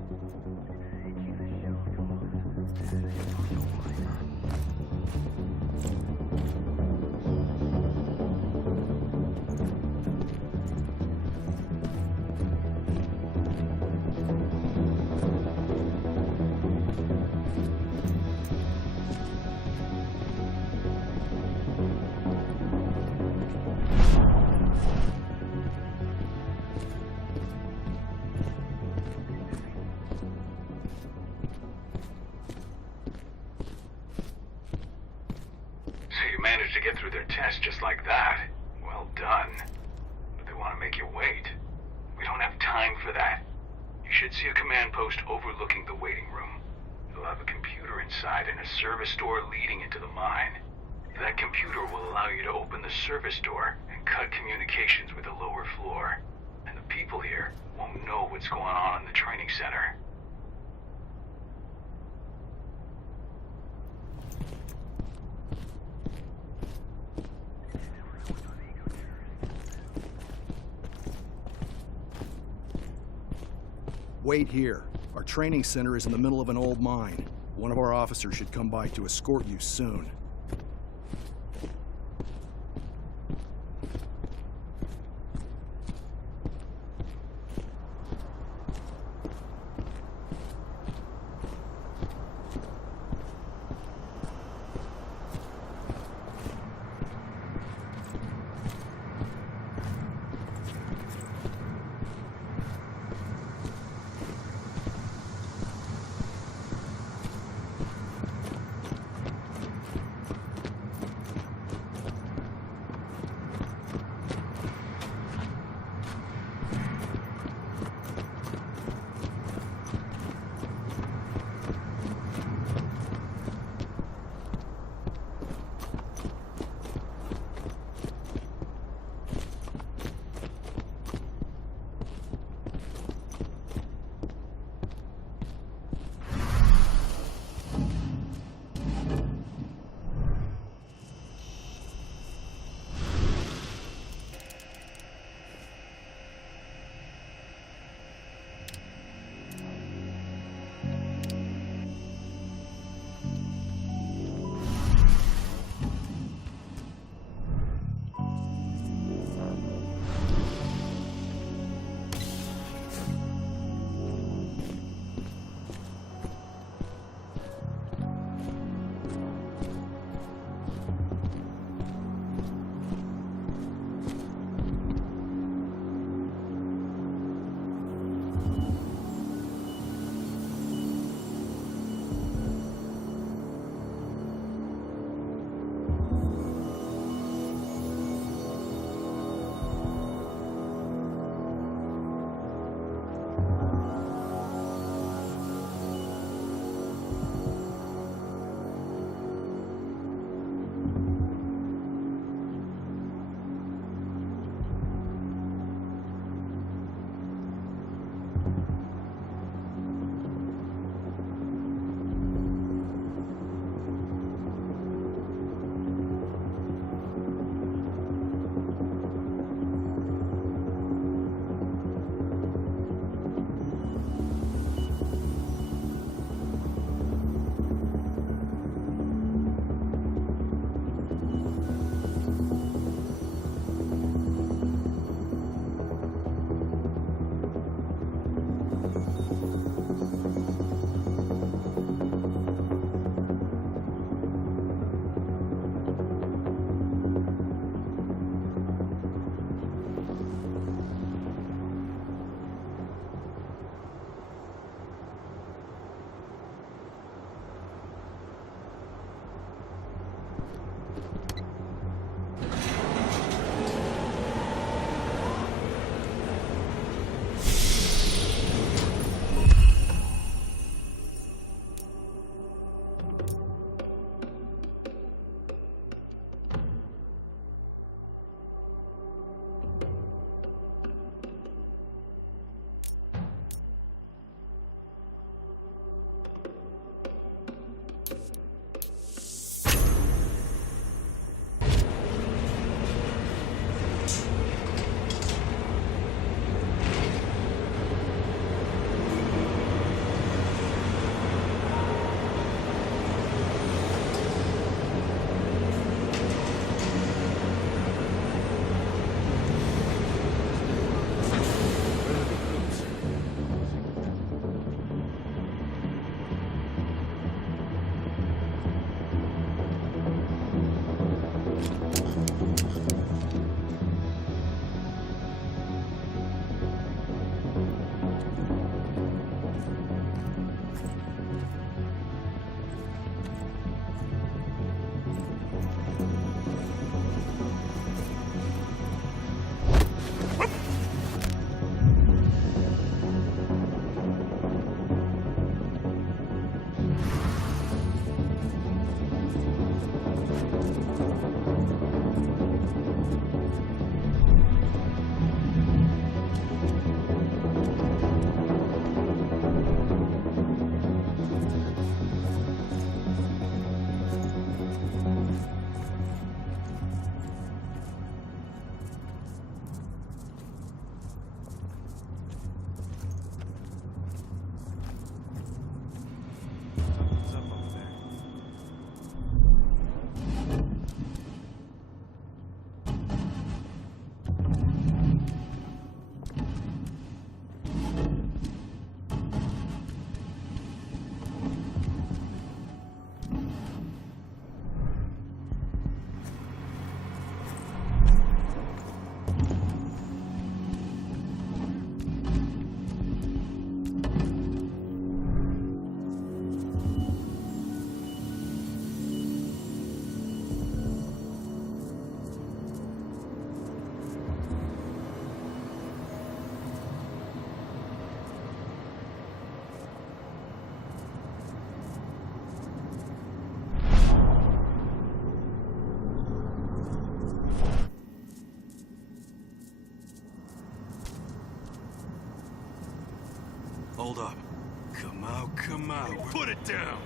Managed to get through their test just like that. Well done. But they want to make you wait. We don't have time for that. You should see a command post overlooking the waiting room. It'll have a computer inside and a service door leading into the mine. That computer will allow you to open the service door and cut communications with the lower floor. And the people here won't know what's going on in the training center. Wait here. Our training center is in the middle of an old mine. One of our officers should come by to escort you soon. Hold up. Come out, come out. Put it down!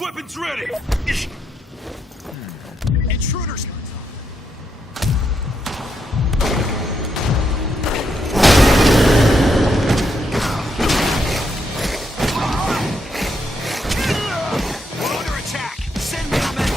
Weapons ready! Intruders! We're under attack! Send me a medic!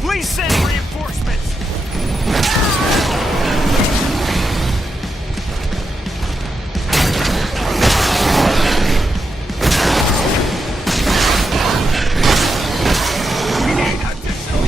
Please send reinforcements! We need additional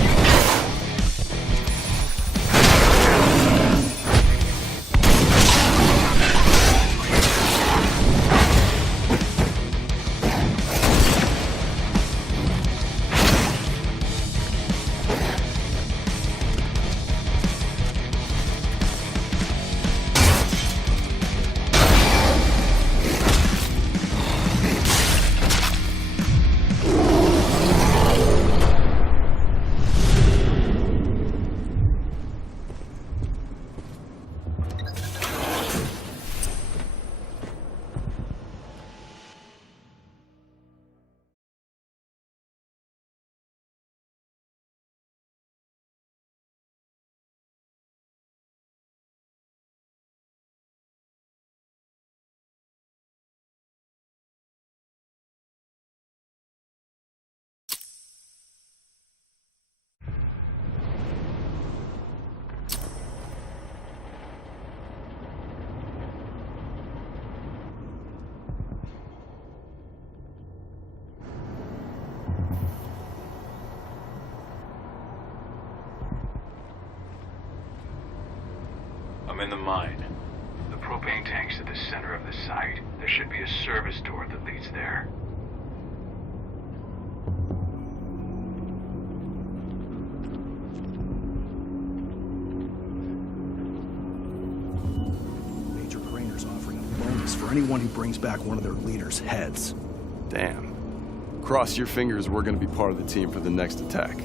I'm in the mine. The propane tank's at the center of the site. There should be a service door that leads there. Major Crainer's offering a bonus for anyone who brings back one of their leaders' heads. Damn. Cross your fingers we're gonna be part of the team for the next attack.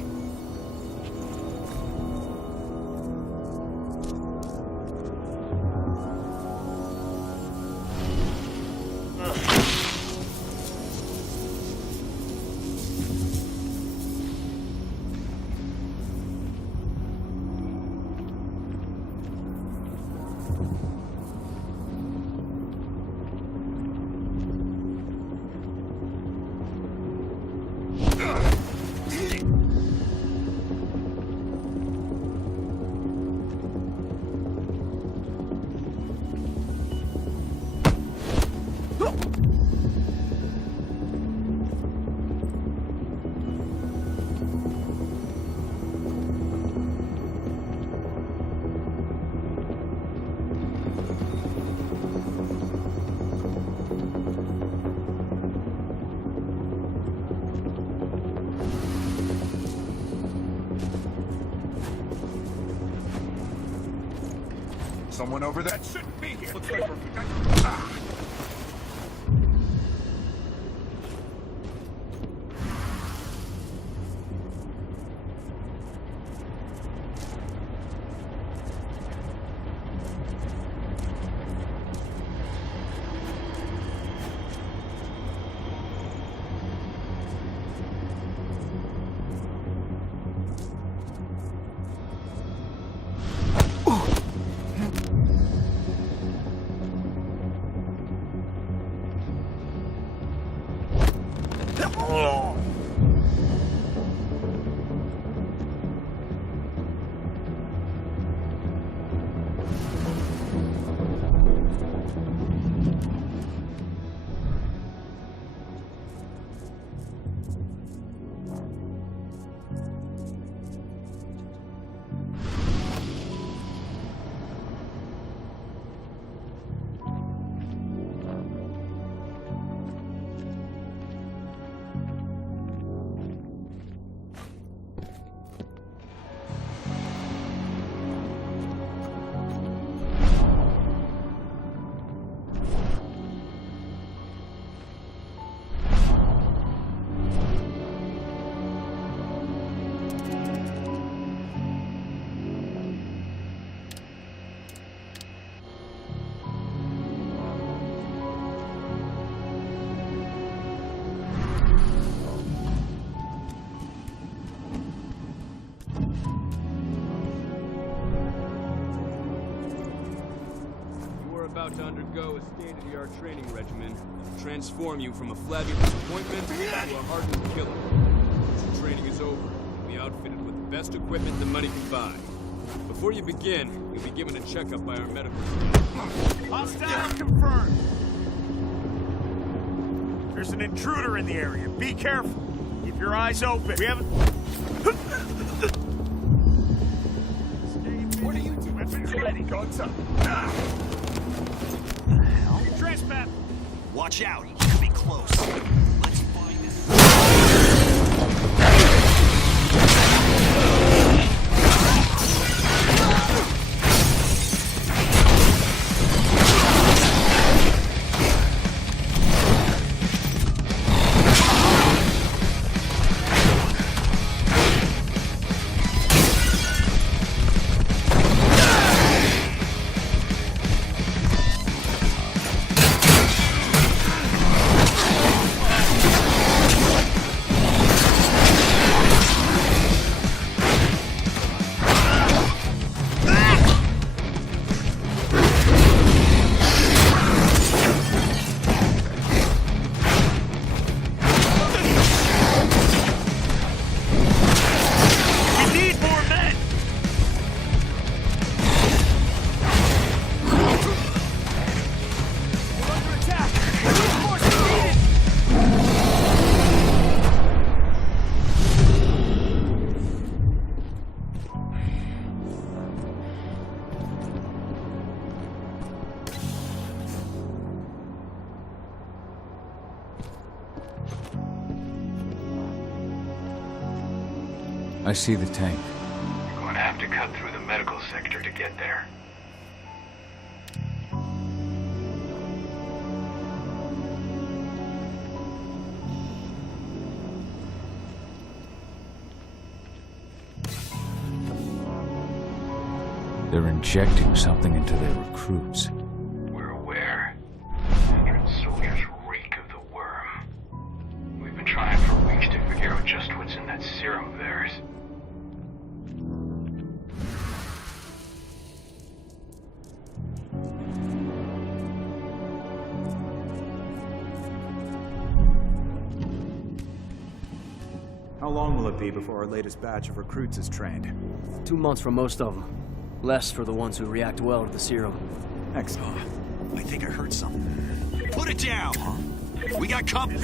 someone over there. That shouldn't be here. Looks like we're... About to undergo a state-of-the-art training regimen to transform you from a flabby disappointment to a hardened killer. Once your training is over, you'll be outfitted with the best equipment that money can buy. Before you begin, you'll be given a checkup by our medical staff. Hostile confirmed. There's an intruder in the area. Be careful. Keep your eyes open. We haven't... What are you doing? Weapons ready. Guns up. Trespass. Watch out. He could be close. Let's find this. I see the tank. You're going to have to cut through the medical sector to get there. They're injecting something into their recruits. We're aware. Endron soldiers reek of the worm. We've been trying for weeks to figure out just what's in that serum of theirs. How long will it be before our latest batch of recruits is trained? 2 months for most of them. Less for the ones who react well to the serum. Excellent. I think I heard something. Put it down! We got company!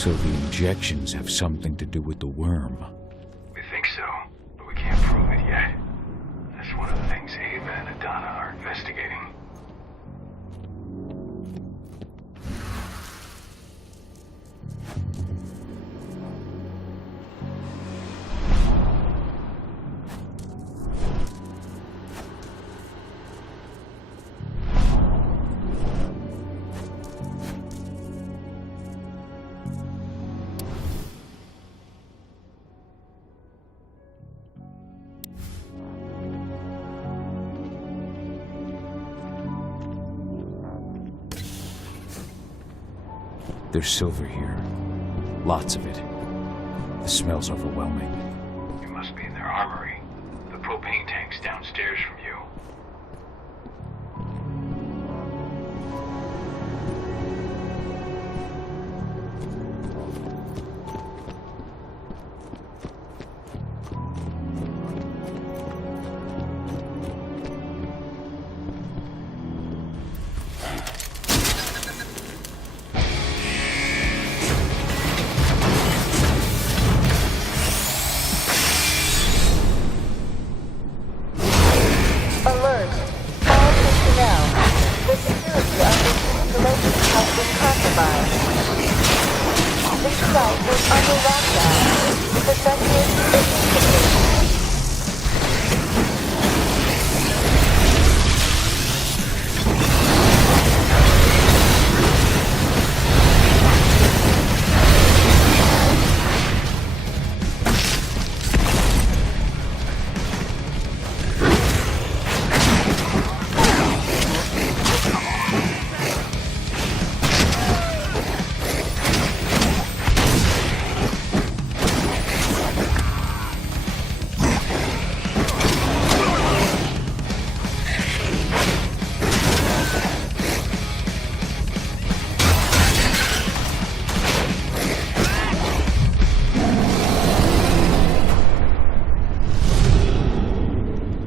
So the injections have something to do with the worm. We think so, but we can't prove it yet. That's one of the things Ava and Adana are investigating. There's silver here. Lots of it. The smell's overwhelming. You must be in their armory. The propane tank's downstairs from you.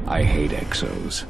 I hate exos.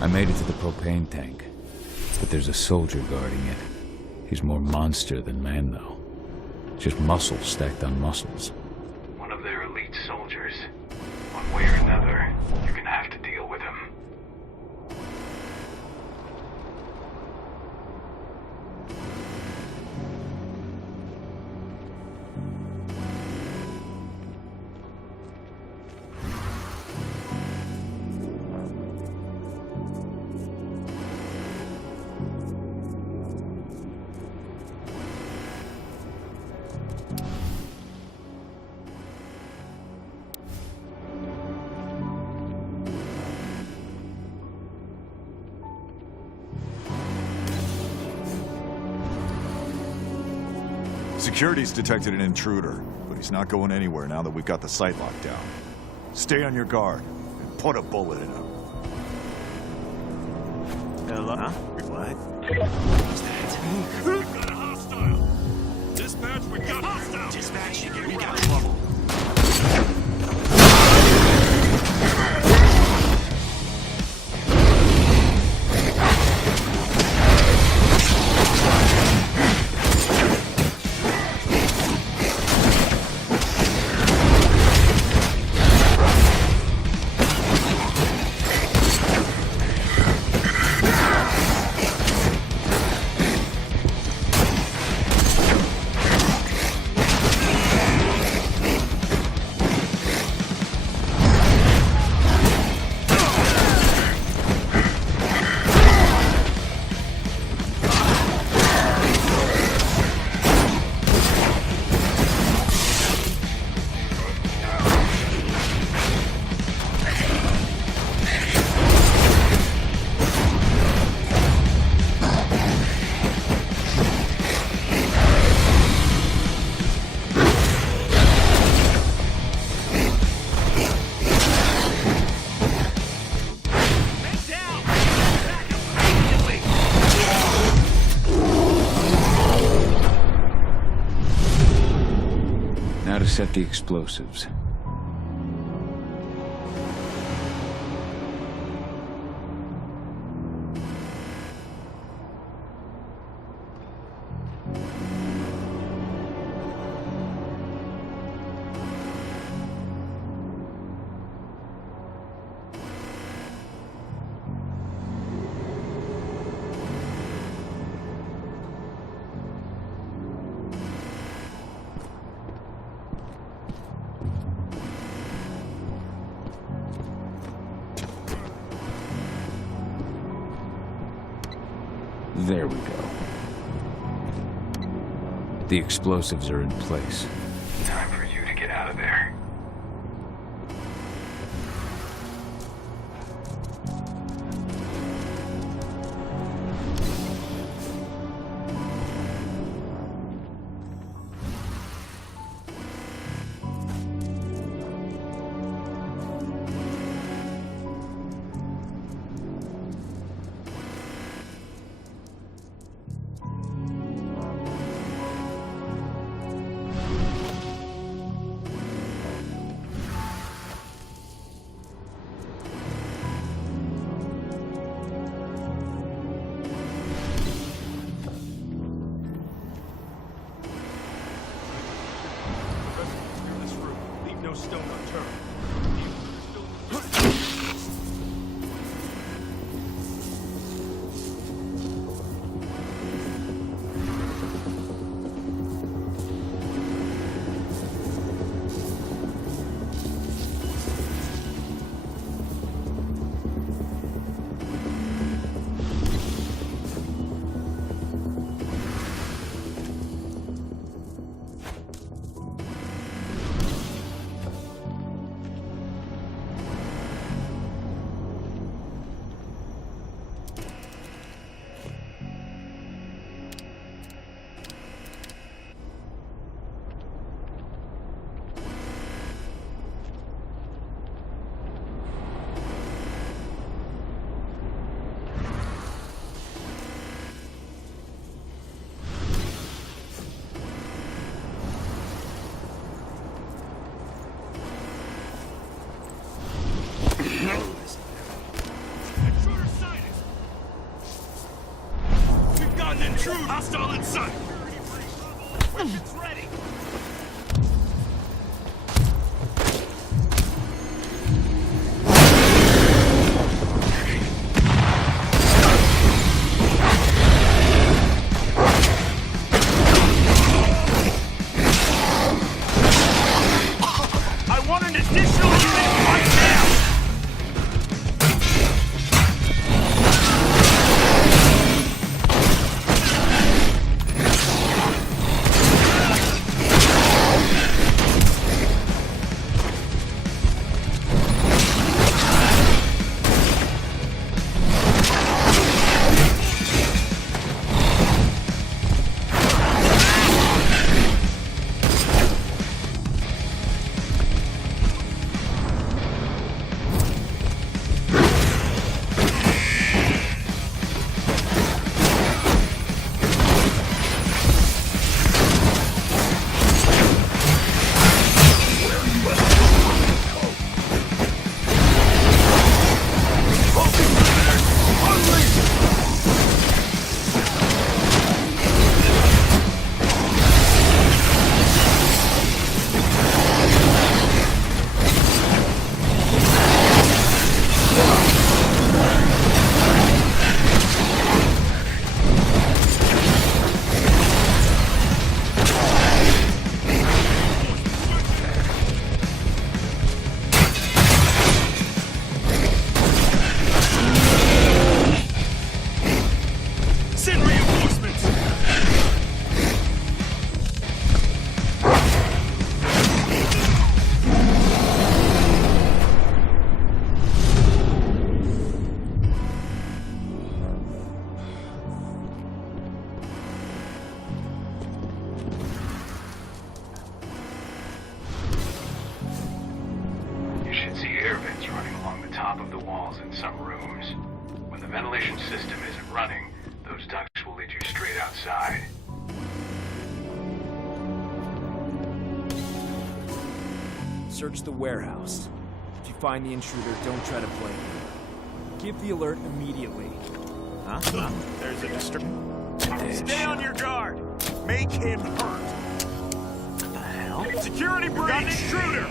I made it to the propane tank, but there's a soldier guarding it. He's more monster than man, though. Just muscles stacked on muscles. One of their elite soldiers. One way or another, you're gonna have to deal with him. Security's detected an intruder, but he's not going anywhere now that we've got the site locked down. Stay on your guard and put a bullet in him. Hello? Huh? What? We've got a hostile! Dispatch, we got hostile! Dispatch, we got trouble. Gotta set the explosives. There we go. The explosives are in place. Time for you to get out of there. No stone unturned. We've got an intruder! Hostile in sight! Weapons ready! I want an additional unit right now! in some rooms. When the ventilation system isn't running, those ducts will lead you straight outside. Search the warehouse. If you find the intruder, don't try to blame me. Give the alert immediately. Huh? There's a disturbance. Stay on your guard. Make him hurt. What the hell? Security breach! Got an intruder!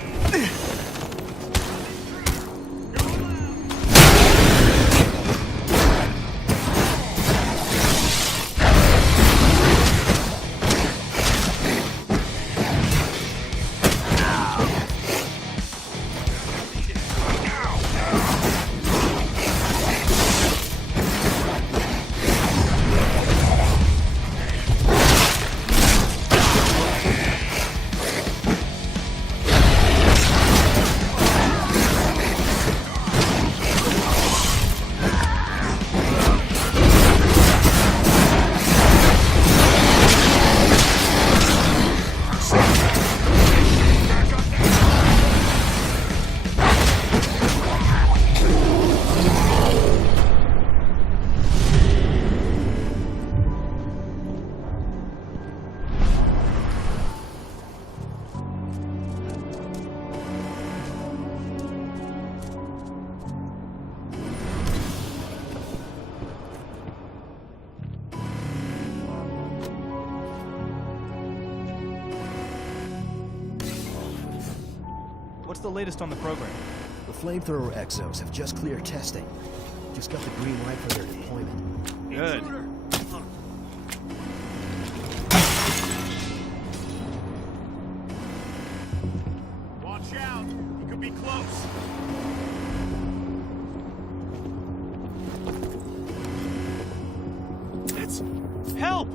What's the latest on the program? The flamethrower exos have just cleared testing. Just got the green light for their deployment. Good. Watch out! He could be close. It's... Help!